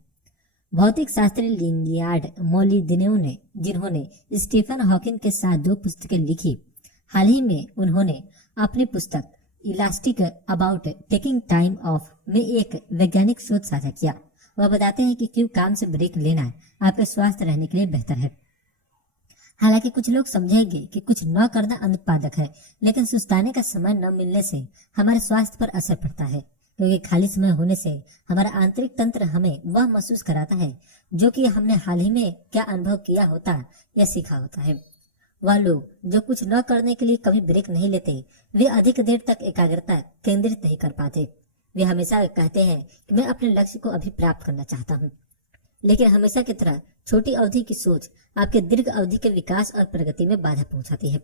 भौतिक शास्त्री लिनियार्ड मोलिदिनो ने, जिन्होंने स्टीफन हॉकिंग के साथ 2 पुस्तकें लिखी, हाल ही में उन्होंने अपनी पुस्तक elastic about taking time of में एक वैज्ञानिक शोध साझा किया। वह बताते हैं कि क्यों काम से ब्रेक लेना आपके स्वास्थ्य रहने के लिए बेहतर है। हालांकि कुछ लोग समझेंगे कि कुछ न करना अनुत्पादक है, लेकिन सुस्ताने का समय न मिलने से हमारे स्वास्थ्य पर असर पड़ता है, क्योंकि खाली समय होने से हमारा आंतरिक तंत्र हमें वह महसूस कराता है जो कि हमने हाल ही में क्या अनुभव किया होता या सीखा होता है। वह लोग जो कुछ न करने के लिए कभी ब्रेक नहीं लेते, वे अधिक देर तक एकाग्रता केंद्रित नहीं कर पाते। वे हमेशा कहते हैं कि मैं अपने लक्ष्य को अभी प्राप्त करना चाहता हूँ, लेकिन हमेशा की तरह छोटी अवधि की सोच आपके दीर्घ अवधि के विकास और प्रगति में बाधा पहुंचाती है।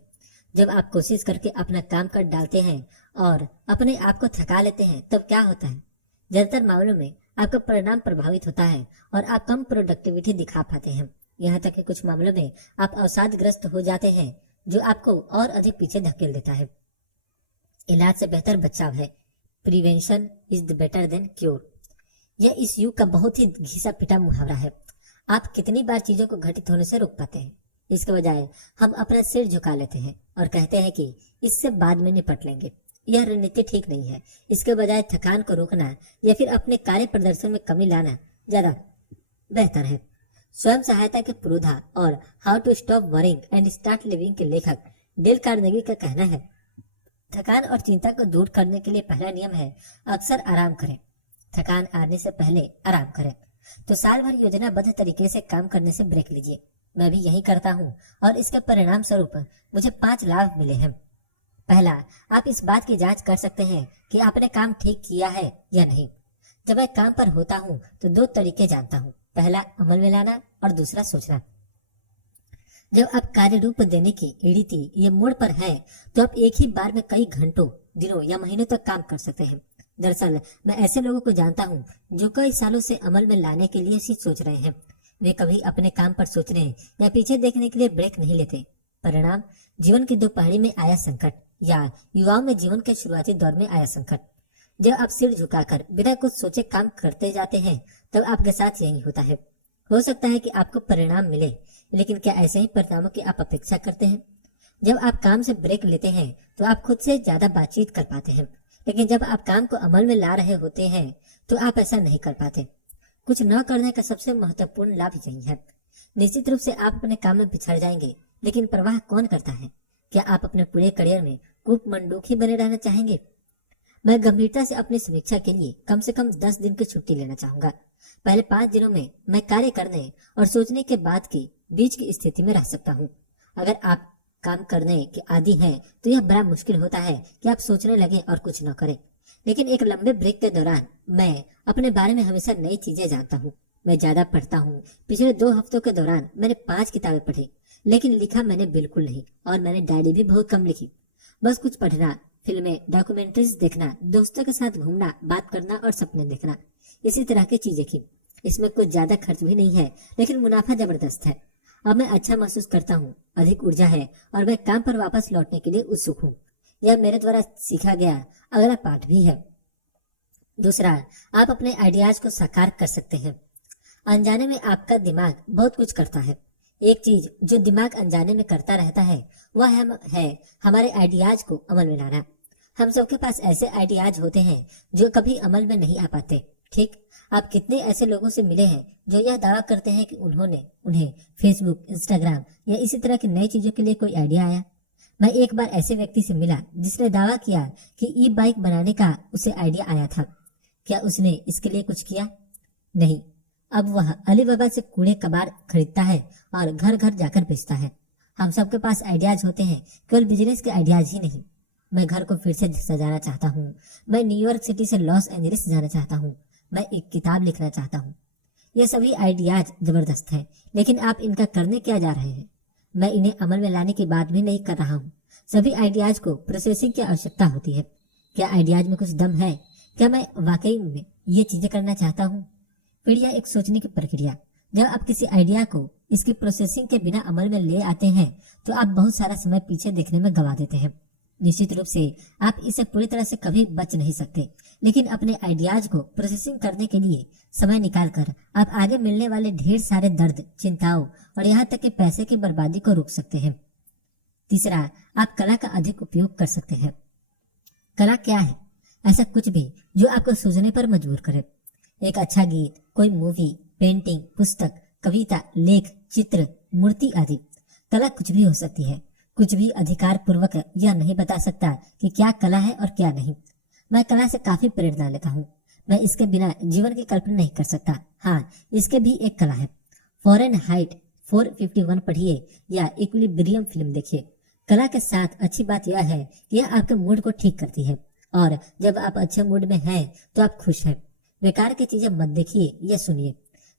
जब आप कोशिश करके अपना काम कर डालते हैं और अपने आप को थका लेते हैं तब क्या होता है? ज्यादातर मामलों में आपका परिणाम प्रभावित होता है और आप कम प्रोडक्टिविटी दिखा पाते हैं। यहाँ तक कि कुछ मामलों में आप अवसादग्रस्त हो जाते हैं, जो आपको और अधिक पीछे धकेल देता है। इलाज से बेहतर बचाव है। Prevention is the better than cure. यह इस युग का बहुत ही घिसा पिटा मुहावरा है। आप कितनी बार चीजों को घटित होने से रोक पाते हैं? इसके बजाय हम अपना सिर झुका लेते हैं और कहते हैं कि इससे बाद में निपट लेंगे। यह रणनीति ठीक नहीं है। इसके बजाय थकान को रोकना या फिर अपने कार्य प्रदर्शन में कमी लाना ज्यादा बेहतर है। स्वयं सहायता के पुरोधा और how to stop worrying and start living के लेखक डेल कार्नेगी का कहना है, थकान और चिंता को दूर करने के लिए पहला नियम है अक्सर आराम करें। थकान आने से पहले आराम करें। तो साल भर योजनाबद्ध तरीके से काम करने से ब्रेक लीजिए। मैं भी यही करता हूँ और इसके परिणाम स्वरूप मुझे 5 लाभ मिले हैं। पहला, आप इस बात की जांच कर सकते हैं कि आपने काम ठीक किया है या नहीं। जब मैं काम पर होता हूँ तो 2 तरीके जानता हूँ, पहला अमल में लाना और दूसरा सोचना। जब आप कार्य रूप देने की रीति ये मोड़ पर है तो आप एक ही बार में कई घंटों, दिनों या महीनों तक काम कर सकते हैं। दरअसल मैं ऐसे लोगों को जानता हूँ जो कई सालों से अमल में लाने के लिए ही सोच रहे हैं। वे कभी अपने काम पर सोचने या पीछे देखने के लिए ब्रेक नहीं लेते। परिणाम, जीवन की दोपहरी में आया संकट या युवाओं में जीवन के शुरुआती दौर में आया संकट। जब आप सिर झुकाकर बिना कुछ सोचे काम करते जाते हैं तब आपके साथ यही होता है। हो सकता है कि आपको परिणाम मिले, लेकिन क्या ऐसे ही परिणामों की आप अपेक्षा करते हैं? जब आप काम से ब्रेक लेते हैं तो आप खुद से ज्यादा बातचीत कर पाते हैं, लेकिन जब आप काम को अमल में ला रहे होते हैं तो आप ऐसा नहीं कर पाते। कुछ न करने का सबसे महत्वपूर्ण लाभ यही है। निश्चित रूप से आप अपने काम में पिछड़ जाएंगे, लेकिन परवाह कौन करता है? क्या आप अपने पूरे करियर में कूप मंडूक ही बने रहना चाहेंगे? मैं गंभीरता से अपनी समीक्षा के लिए कम से कम 10 दिन की छुट्टी लेना चाहूंगा। पहले 5 दिनों में मैं कार्य करने और सोचने के बाद की बीच की स्थिति में रह सकता हूँ। अगर आप काम करने के आदी हैं तो यह बड़ा मुश्किल होता है कि आप सोचने लगे और कुछ न करें। लेकिन एक लंबे ब्रेक के दौरान मैं अपने बारे में हमेशा नई चीजें जानता हूँ। मैं ज्यादा पढ़ता हूँ। पिछले 2 हफ्तों के दौरान मैंने 5 किताबें पढ़ी, लेकिन लिखा मैंने बिल्कुल नहीं। और मैंने डायरी भी बहुत कम लिखी। बस कुछ पढ़ना, फिल्में, डॉक्यूमेंट्रीज देखना, दोस्तों के साथ घूमना, बात करना और सपने देखना, इसी तरह की चीजें की। इसमें कुछ ज्यादा खर्च भी नहीं है, लेकिन मुनाफा जबरदस्त है। अब मैं अच्छा महसूस करता हूँ, अधिक ऊर्जा है और मैं काम पर वापस लौटने के लिए उत्सुक हूँ। यह मेरे द्वारा सीखा गया अगला पाठ भी है। दूसरा, आप अपने आइडियाज को साकार कर सकते हैं। अनजाने में आपका दिमाग बहुत कुछ करता है। एक चीज जो दिमाग अनजाने में करता रहता है वह है हमारे आइडियाज को अमल में लाना। हम सबके पास ऐसे आइडियाज होते हैं जो कभी अमल में नहीं आ पाते। ठीक, आप कितने ऐसे लोगों से मिले हैं जो यह दावा करते हैं कि उन्हें फेसबुक, इंस्टाग्राम या इसी तरह की नई चीजों के लिए कोई आइडिया आया? मैं एक बार ऐसे व्यक्ति से मिला जिसने दावा किया कि ई बाइक बनाने का उसे आइडिया आया था। क्या उसने इसके लिए कुछ किया? नहीं। अब वह अलीबाबा से कूड़े कबाड़ खरीदता है और घर घर जाकर बेचता है। हम सबके पास आइडियाज होते हैं, केवल बिजनेस के आइडियाज ही नहीं। मैं घर को फिर से सजाना चाहता हूँ। मैं न्यूयॉर्क सिटी से लॉस एंजलिस जाना चाहता हूँ। मैं एक किताब लिखना चाहता हूँ। ये सभी आइडियाज जबरदस्त हैं, लेकिन आप इनका करने क्या जा रहे हैं? मैं इन्हें अमल में लाने की बात भी नहीं कर रहा हूँ। सभी आइडियाज को प्रोसेसिंग की आवश्यकता होती है। क्या आइडियाज में कुछ दम है? क्या मैं वाकई में ये चीजें करना चाहता हूँ? फिर यह एक सोचने की प्रक्रिया। जब आप किसी आइडिया को इसकी प्रोसेसिंग के बिना अमल में ले आते हैं तो आप बहुत सारा समय पीछे देखने में गवा देते हैं। निश्चित रूप से आप इसे पूरी तरह से कभी बच नहीं सकते, लेकिन अपने आइडियाज को प्रोसेसिंग करने के लिए समय निकालकर आप आगे मिलने वाले ढेर सारे दर्द, चिंताओं और यहाँ तक कि पैसे की बर्बादी को रोक सकते हैं। तीसरा, आप कला का अधिक उपयोग कर सकते हैं। कला क्या है? ऐसा कुछ भी जो आपको सोचने पर मजबूर करे। एक अच्छा गीत, कोई मूवी, पेंटिंग, पुस्तक, कविता, लेख, चित्र, मूर्ति आदि। कला कुछ भी हो सकती है। कुछ भी अधिकार पूर्वक यह नहीं बता सकता कि क्या कला है और क्या नहीं। मैं कला से काफी प्रेरणा लेता हूँ। मैं इसके बिना जीवन की कल्पना नहीं कर सकता। हाँ, इसके भी एक कला है। फ़ारेनहाइट 451 पढ़िए या इक्विलिब्रियम फिल्म देखिए। कला के साथ अच्छी बात यह है कि यह आपके मूड को ठीक करती है, और जब आप अच्छे मूड में हैं तो आप खुश हैं। बेकार की चीजें मत देखिए या सुनिए।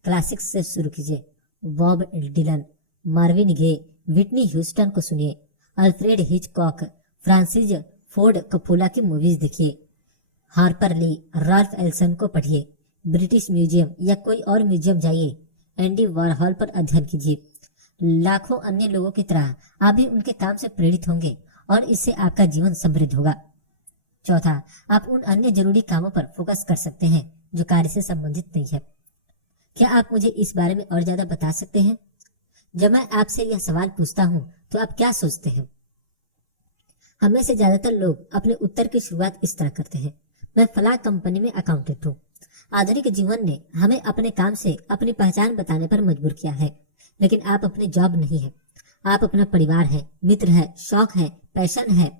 क्लासिक्स से शुरू कीजिए। बॉब डिलन, मार्विन गे, विटनी ह्यूस्टन को सुनिए। Alfred Hitchcock, Francis Ford Coppola की मूवीज देखिए। हार्पर ली, राल्फ एल्सन को पढ़िए। ब्रिटिश म्यूजियम या कोई और म्यूजियम जाइए। एंडी वारहॉल पर अध्ययन कीजिए। लाखों अन्य लोगों की तरह आप भी उनके काम से प्रेरित होंगे और इससे आपका जीवन समृद्ध होगा। चौथा, आप उन अन्य जरूरी कामों पर फोकस कर सकते हैं जो कार्य से संबंधित नहीं है। क्या आप मुझे इस बारे में और ज्यादा बता सकते हैं? जब मैं आपसे यह सवाल पूछता हूँ तो आप क्या सोचते हैं? हम में से ज्यादातर लोग अपने उत्तर की शुरुआत इस तरह करते हैं, मैं फलां कंपनी में अकाउंटेंट हूँ। आधुनिक जीवन ने हमें अपने काम से अपनी पहचान बताने पर मजबूर किया है, लेकिन आप अपनी जॉब नहीं है, आप अपना परिवार है, मित्र है, शौक है, पैशन है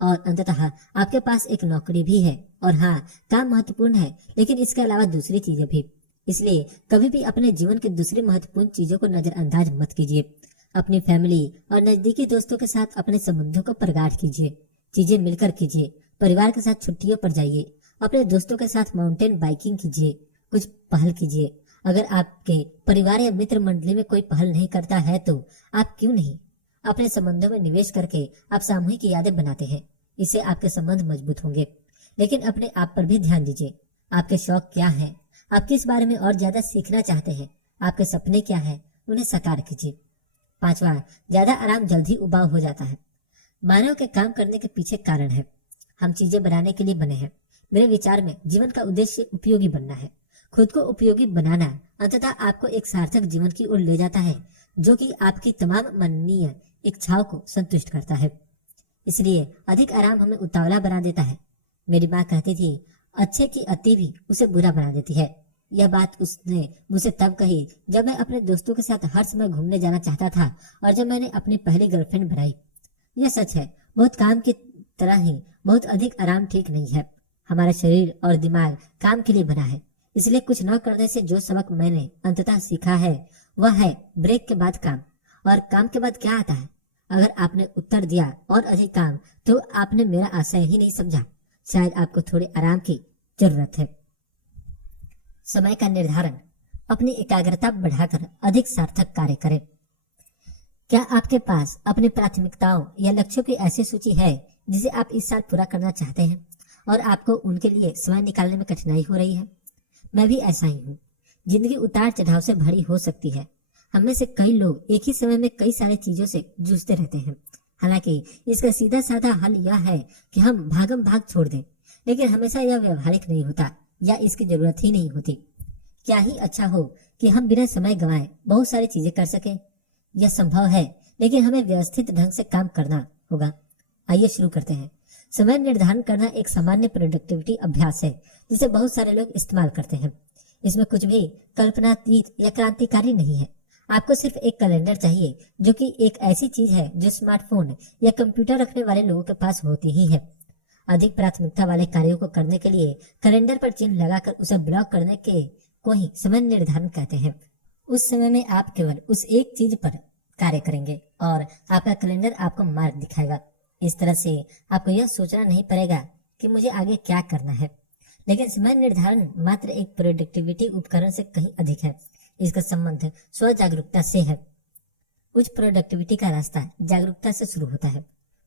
और अंततः आपके पास एक नौकरी भी है। और हाँ, काम महत्वपूर्ण है, लेकिन इसके अलावा दूसरी चीजें भी। इसलिए कभी भी अपने जीवन की दूसरी महत्वपूर्ण चीजों को नजरअंदाज मत कीजिए। अपनी फैमिली और नजदीकी दोस्तों के साथ अपने संबंधों को प्रगाढ़ कीजिए, चीजें मिलकर कीजिए, परिवार के साथ छुट्टियों पर जाइए, अपने दोस्तों के साथ माउंटेन बाइकिंग कीजिए, कुछ पहल कीजिए। अगर आपके परिवार या मित्र मंडली में कोई पहल नहीं करता है तो आप क्यों नहीं? अपने संबंधों में निवेश करके आप सामूहिक यादें बनाते हैं, इससे आपके संबंध मजबूत होंगे। लेकिन अपने आप पर भी ध्यान दीजिए। आपके शौक क्या हैं? आप किस बारे में और ज्यादा सीखना चाहते हैं? आपके सपने क्या हैं? उन्हें साकार कीजिए। 5वां, ज्यादा आराम जल्दी उबाऊ हो जाता है। मानव के काम करने के पीछे कारण है, हम चीजें बनाने के लिए बने हैं। मेरे विचार में जीवन का उद्देश्य उपयोगी बनना है। खुद को उपयोगी बनाना अंततः आपको एक सार्थक जीवन की ओर ले जाता है, जो कि आपकी तमाम माननीय इच्छाओं को संतुष्ट करता है। इसलिए अधिक आराम हमें उतावला बना देता है। मेरी माँ कहती थी, अच्छे की अति भी उसे बुरा बना देती है। यह बात उसने मुझसे तब कही जब मैं अपने दोस्तों के साथ हर समय घूमने जाना चाहता था और जब मैंने अपनी पहली गर्लफ्रेंड बनाई। यह सच है, बहुत काम की तरह ही बहुत अधिक आराम ठीक नहीं है। हमारा शरीर और दिमाग काम के लिए बना है। इसलिए कुछ न करने से जो सबक मैंने अंततः सीखा है वह है ब्रेक के बाद काम। और काम के बाद क्या आता है? अगर आपने उत्तर दिया और अधिक काम, तो आपने मेरा आशय ही नहीं समझा। शायद आपको थोड़े आराम की जरूरत है। समय का निर्धारण, अपनी एकाग्रता बढ़ाकर अधिक सार्थक कार्य करें। क्या आपके पास अपनी प्राथमिकताओं या लक्ष्यों की ऐसी सूची है जिसे आप इस साल पूरा करना चाहते हैं और आपको उनके लिए समय निकालने में कठिनाई हो रही है? मैं भी ऐसा ही हूँ। जिंदगी उतार चढ़ाव से भरी हो सकती है। हम में से कई लोग एक ही समय में कई सारी चीजों से जूझते रहते हैं। हालांकि इसका सीधा साधा हल यह है कि हम भागम भाग छोड़ दें, लेकिन हमेशा यह व्यवहारिक नहीं होता या इसकी जरूरत ही नहीं होती। क्या ही अच्छा हो कि हम बिना समय गंवाए बहुत सारी चीजें कर सकें। यह संभव है, लेकिन हमें व्यवस्थित ढंग से काम करना होगा। आइए शुरू करते हैं। समय निर्धारण करना एक सामान्य प्रोडक्टिविटी अभ्यास है जिसे बहुत सारे लोग इस्तेमाल करते हैं। इसमें कुछ भी कल्पनातीत या क्रांतिकारी नहीं है। आपको सिर्फ एक कैलेंडर चाहिए, जो कि एक ऐसी चीज है जो स्मार्टफोन या कंप्यूटर रखने वाले लोगों के पास होती ही है। अधिक प्राथमिकता वाले कार्यों को करने के लिए कैलेंडर पर चिन्ह लगाकर उसे ब्लॉक करने के को ही समय निर्धारण कहते हैं। उस समय में आप केवल उस एक चीज पर कार्य करेंगे और आपका कैलेंडर आपको मार्ग दिखाएगा। इस तरह से आपको यह सोचना नहीं पड़ेगा कि मुझे आगे क्या करना है। लेकिन समय निर्धारण मात्र एक प्रोडक्टिविटी उपकरण से कहीं अधिक है। इसका संबंध स्व जागरूकता से है। उच्च प्रोडक्टिविटी का रास्ता जागरूकता से शुरू होता है।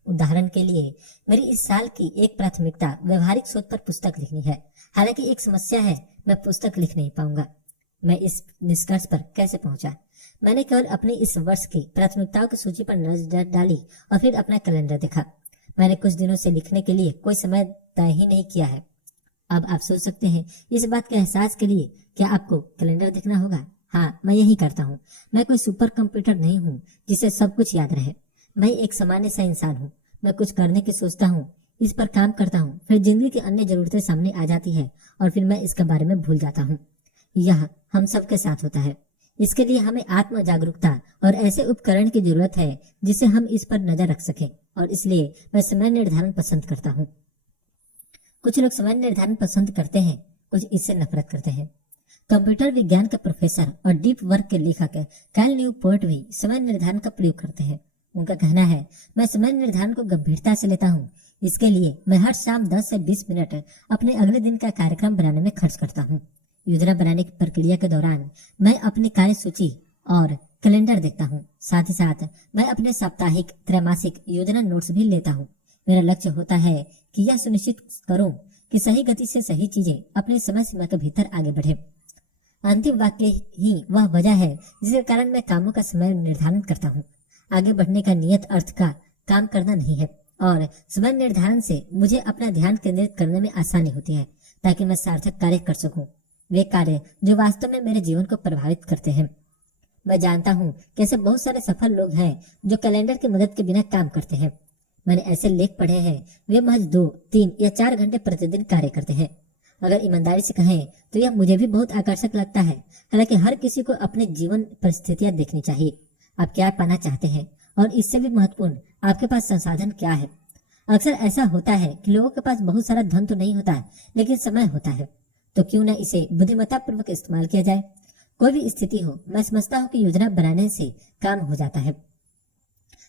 उदाहरण के लिए, मेरी इस साल की एक प्राथमिकता व्यवहारिक शोध पर पुस्तक लिखनी है। हालांकि एक समस्या है, मैं पुस्तक लिख नहीं पाऊंगा। मैं इस निष्कर्ष पर कैसे पहुंचा? मैंने केवल अपनी इस वर्ष की प्राथमिकताओं की सूची पर नजर डाली और फिर अपना कैलेंडर देखा। मैंने कुछ दिनों से लिखने के लिए कोई समय तय ही नहीं किया है। अब आप सोच सकते हैं, इस बात के एहसास के लिए क्या आपको कैलेंडर देखना होगा? हाँ, मैं यही करता हूँ। मैं कोई सुपर कंप्यूटर नहीं हूँ जिसे सब कुछ याद रहे। मैं एक सामान्य सा इंसान हूँ। मैं कुछ करने की सोचता हूँ, इस पर काम करता हूँ, फिर जिंदगी की अन्य जरूरतें सामने आ जाती है और फिर मैं इसके बारे में भूल जाता हूँ। यह हम सबके साथ होता है। इसके लिए हमें आत्म जागरूकता और ऐसे उपकरण की जरूरत है जिससे हम इस पर नजर रख सकें, और इसलिए मैं समय निर्धारण पसंद करता हूँ। कुछ लोग समय निर्धारण पसंद करते हैं, कुछ इससे नफरत करते हैं। कंप्यूटर विज्ञान के प्रोफेसर और डीप वर्क के लेखक कैल न्यूपोर्ट भी समय निर्धारण का प्रयोग करते हैं। उनका कहना है, मैं समय निर्धारण को गंभीरता से लेता हूँ। इसके लिए मैं हर शाम 10 से 20 मिनट अपने अगले दिन का कार्यक्रम बनाने में खर्च करता हूँ। योजना बनाने की प्रक्रिया के दौरान मैं अपनी कार्य सूची और कैलेंडर देखता हूँ। साथ ही साथ मैं अपने साप्ताहिक, त्रैमासिक योजना नोट्स भी लेता हूँ। मेरा लक्ष्य होता है कि यह सुनिश्चित करूँ कि सही गति से सही चीजें अपने समय सीमा के भीतर आगे बढ़े। अंतिम वाक्य ही वह वजह है जिसके कारण मैं कामों का समय निर्धारण करता हूँ। आगे बढ़ने का नियत अर्थ का काम करना नहीं है, और समय निर्धारण से मुझे अपना ध्यान केंद्रित करने में आसानी होती है। ताकि मैं सार्थक कार्य कर सकूं, वे कार्य जो वास्तव में मेरे जीवन को प्रभावित करते हैं। मैं जानता हूँ कि ऐसे बहुत सारे सफल लोग हैं जो कैलेंडर की मदद के बिना काम करते हैं। मैंने ऐसे लेख पढ़े हैं, वे महज 2, 3 या 4 घंटे प्रतिदिन कार्य करते हैं। अगर ईमानदारी से कहें तो यह मुझे भी बहुत आकर्षक लगता है। हालांकि हर किसी को अपने जीवन परिस्थितियां देखनी चाहिए। आप क्या पाना चाहते हैं और इससे भी महत्वपूर्ण आपके पास संसाधन क्या है। अक्सर ऐसा होता है कि लोगों के पास बहुत सारा धन तो नहीं होता, लेकिन समय होता है, तो क्यों न इसे बुद्धिमत्ता पूर्वक इस्तेमाल किया जाए। कोई भी स्थिति हो, मैं समझता हूँ कि योजना बनाने से काम हो जाता है।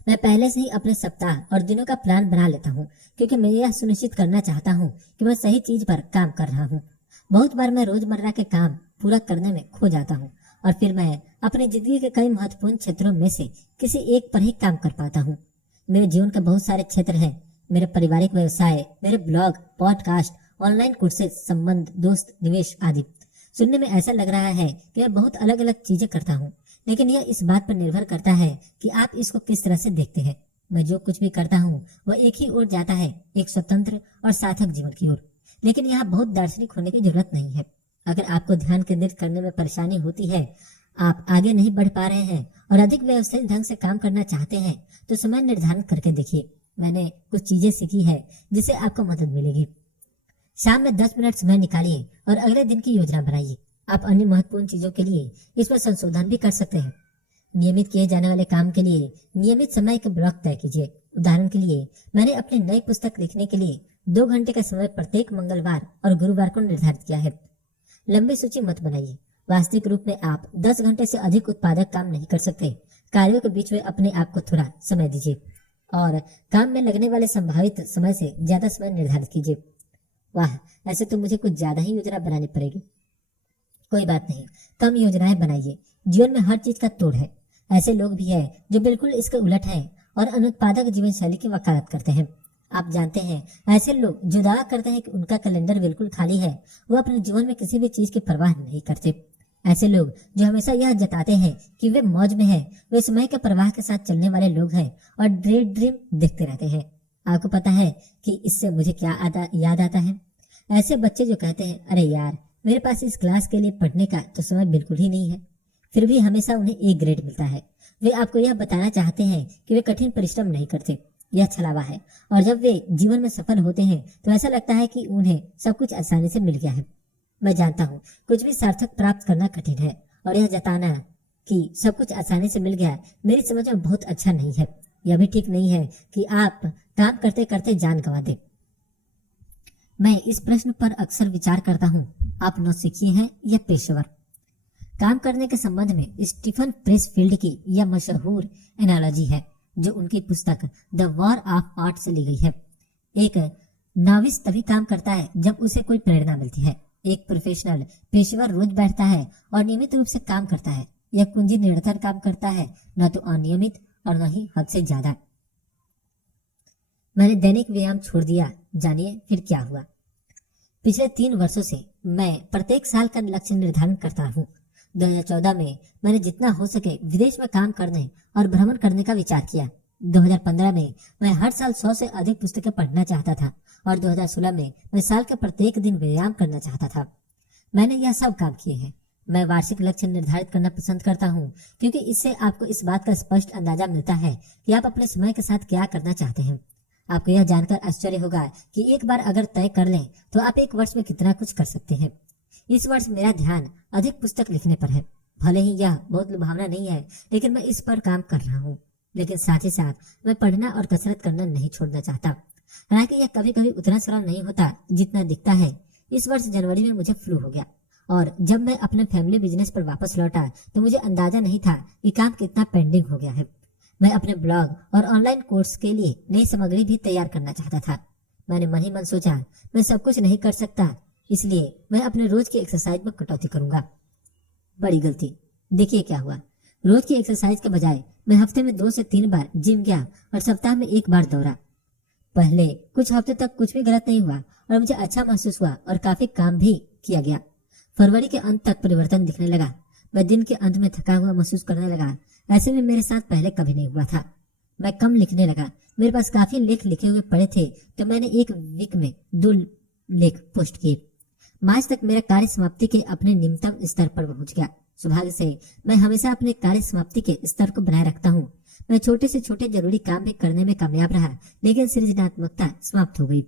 मैं पहले से ही अपने सप्ताह और दिनों का प्लान बना लेता हूँ, क्योंकि मैं यह सुनिश्चित करना चाहता हूँ कि मैं सही चीज पर काम कर रहा हूँ। बहुत बार मैं रोजमर्रा के काम पूरा करने में खो जाता हूँ और फिर मैं अपनी जिंदगी के कई महत्वपूर्ण क्षेत्रों में से किसी एक पर ही काम कर पाता हूँ। मेरे जीवन के बहुत सारे क्षेत्र हैं, मेरे पारिवारिक व्यवसाय, मेरे ब्लॉग, पॉडकास्ट, ऑनलाइन कोर्सेज, संबंध, दोस्त, निवेश आदि। सुनने में ऐसा लग रहा है कि मैं बहुत अलग अलग चीजें करता हूँ, लेकिन यह इस बात पर निर्भर करता है कि आप इसको किस तरह से देखते हैं। मैं जो कुछ भी करता हूँ वह एक ही ओर जाता है, एक स्वतंत्र और सार्थक जीवन की ओर। लेकिन यहाँ बहुत दार्शनिक होने की जरूरत नहीं है। अगर आपको ध्यान केंद्रित करने में परेशानी होती है, आप आगे नहीं बढ़ पा रहे हैं और अधिक व्यवस्थित ढंग से काम करना चाहते हैं, तो समय निर्धारण करके देखिए। मैंने कुछ चीजें सीखी है जिससे आपको मदद मिलेगी। शाम में 10 मिनट समय निकालिए और अगले दिन की योजना बनाइए। आप अन्य महत्वपूर्ण चीजों के लिए इसमें संशोधन भी कर सकते हैं। नियमित किए जाने वाले काम के लिए नियमित समय के ब्लॉक तय कीजिए। उदाहरण के लिए, मैंने अपनी नई पुस्तक लिखने के लिए 2 घंटे का समय प्रत्येक मंगलवार और गुरुवार को निर्धारित किया है। लंबी सूची मत बनाइए। वास्तविक रूप में आप 10 घंटे से अधिक उत्पादक काम नहीं कर सकते। कार्यों के बीच में अपने आप को थोड़ा समय दीजिए और काम में लगने वाले संभावित समय से ज्यादा समय निर्धारित कीजिए। वाह, ऐसे तो मुझे कुछ ज्यादा ही योजना बनानी पड़ेगी। कोई बात नहीं, कम योजनाएं बनाइए। जीवन में हर चीज का तोड़ है। ऐसे लोग भी हैं जो बिल्कुल इसके उलट हैं और अनुत्पादक जीवन शैली की वकालत करते हैं। आप जानते हैं, ऐसे लोग जो दावा करते हैं कि उनका कैलेंडर बिल्कुल खाली है, वो अपने जीवन में किसी भी चीज की परवाह नहीं करते। ऐसे लोग जो हमेशा यह जताते हैं कि वे मौज में हैं, वे समय के प्रवाह के साथ चलने वाले लोग हैं और ड्रीम देखते रहते हैं। आपको पता है कि इससे मुझे क्या याद आता है? ऐसे बच्चे जो कहते हैं, अरे यार, मेरे पास इस क्लास के लिए पढ़ने का तो समय बिल्कुल ही नहीं है, फिर भी हमेशा उन्हें A ग्रेड मिलता है। वे आपको यह बताना चाहते हैं कि वे कठिन परिश्रम नहीं करते। यह छलावा है। और जब वे जीवन में सफल होते हैं तो ऐसा लगता है कि उन्हें सब कुछ आसानी से मिल गया है। मैं जानता हूँ कुछ भी सार्थक प्राप्त करना कठिन है, और यह जताना कि सब कुछ आसानी से मिल गया मेरी समझ में बहुत अच्छा नहीं है। यह भी ठीक नहीं है कि आप काम करते करते जान गंवा दें। मैं इस प्रश्न पर अक्सर विचार करता हूँ, आप नौसिखिए हैं या पेशेवर? काम करने के संबंध में स्टीफन प्रेसफील्ड की यह मशहूर एनालॉजी है जो उनकी पुस्तक द वॉर ऑफ आर्ट से ली गई है। एक नाविस तभी काम करता है जब उसे कोई प्रेरणा मिलती है। एक प्रोफेशनल पेशेवर रोज बैठता है और नियमित रूप से काम करता है। यह कुंजी निरंतर काम करता है, न तो अनियमित और न ही हद से ज्यादा। मैंने दैनिक व्यायाम छोड़ दिया। जानिए फिर क्या हुआ। पिछले 3 वर्षों से मैं प्रत्येक साल का लक्ष्य निर्धारण करता हूँ। 2014 में मैंने जितना हो सके विदेश में काम करने और भ्रमण करने का विचार किया। 2015 में मैं हर साल 100 से अधिक पुस्तकें पढ़ना चाहता था और 2016 में मैं साल के प्रत्येक दिन व्यायाम करना चाहता था। मैंने यह सब काम किए हैं। मैं वार्षिक लक्ष्य निर्धारित करना पसंद करता हूँ, क्योंकि इससे आपको इस बात का स्पष्ट अंदाजा मिलता है कि आप अपने समय के साथ क्या करना चाहते हैं। आपको यह जानकर आश्चर्य होगा कि एक बार अगर तय कर लें तो आप 1 वर्ष में कितना कुछ कर सकते हैं। इस वर्ष मेरा ध्यान अधिक पुस्तक लिखने पर है। भले ही यह बहुत लुभावना नहीं है, लेकिन मैं इस पर काम कर रहा हूँ। लेकिन साथ ही साथ मैं पढ़ना और कसरत करना नहीं छोड़ना चाहता। हालांकि यह कभी कभी उतना सरल नहीं होता जितना दिखता है। इस वर्ष जनवरी में मुझे फ्लू हो गया और जब मैं अपने फैमिली बिजनेस पर वापस लौटा तो मुझे अंदाजा नहीं था कि काम कितना पेंडिंग हो गया है। मैं अपने ब्लॉग और ऑनलाइन कोर्स के लिए नई सामग्री भी तैयार करना चाहता था। मैंने मन ही मन सोचा, मैं सब कुछ नहीं कर सकता, इसलिए मैं अपने रोज की एक्सरसाइज में कटौती करूंगा। बड़ी गलती। देखिए क्या हुआ। रोज की एक्सरसाइज के बजाय मैं हफ्ते में 2 से 3 बार जिम गया और सप्ताह में 1 बार दौड़ा। पहले कुछ हफ्ते तक कुछ भी गलत नहीं हुआ और मुझे अच्छा महसूस हुआ और काफी काम भी किया गया। फरवरी के अंत तक परिवर्तन दिखने लगा। मैं दिन के अंत में थका हुआ महसूस करने लगा। ऐसे में मेरे साथ पहले कभी नहीं हुआ था। मैं कम लिखने लगा। मेरे पास काफी लेख लिखे हुए पड़े थे तो मैंने एक वीक में 2 लेख पोस्ट किए। मार्च तक मेरा कार्य समाप्ति के अपने निम्नतम स्तर पर पहुंच गया। सौभाग्य से मैं हमेशा अपने कार्य समाप्ति के स्तर को बनाए रखता हूँ। मैं छोटे से छोटे जरूरी काम भी करने में कामयाब रहा, लेकिन सृजनात्मकता समाप्त हो गई।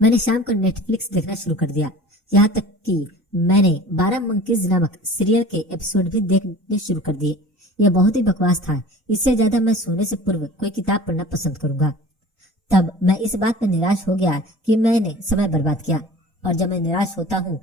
मैंने शाम को नेटफ्लिक्स देखना शुरू कर दिया, यहाँ तक कि मैंने 12 मंकीज नामक सीरियल के एपिसोड भी देखने शुरू कर दिए। यह बहुत ही बकवास था। इससे ज्यादा मैं सोने से पूर्व कोई किताब पढ़ना पसंद करूंगा। तब मैं इस बात पर निराश हो गया कि मैंने समय बर्बाद किया, और जब मैं निराश होता हूँ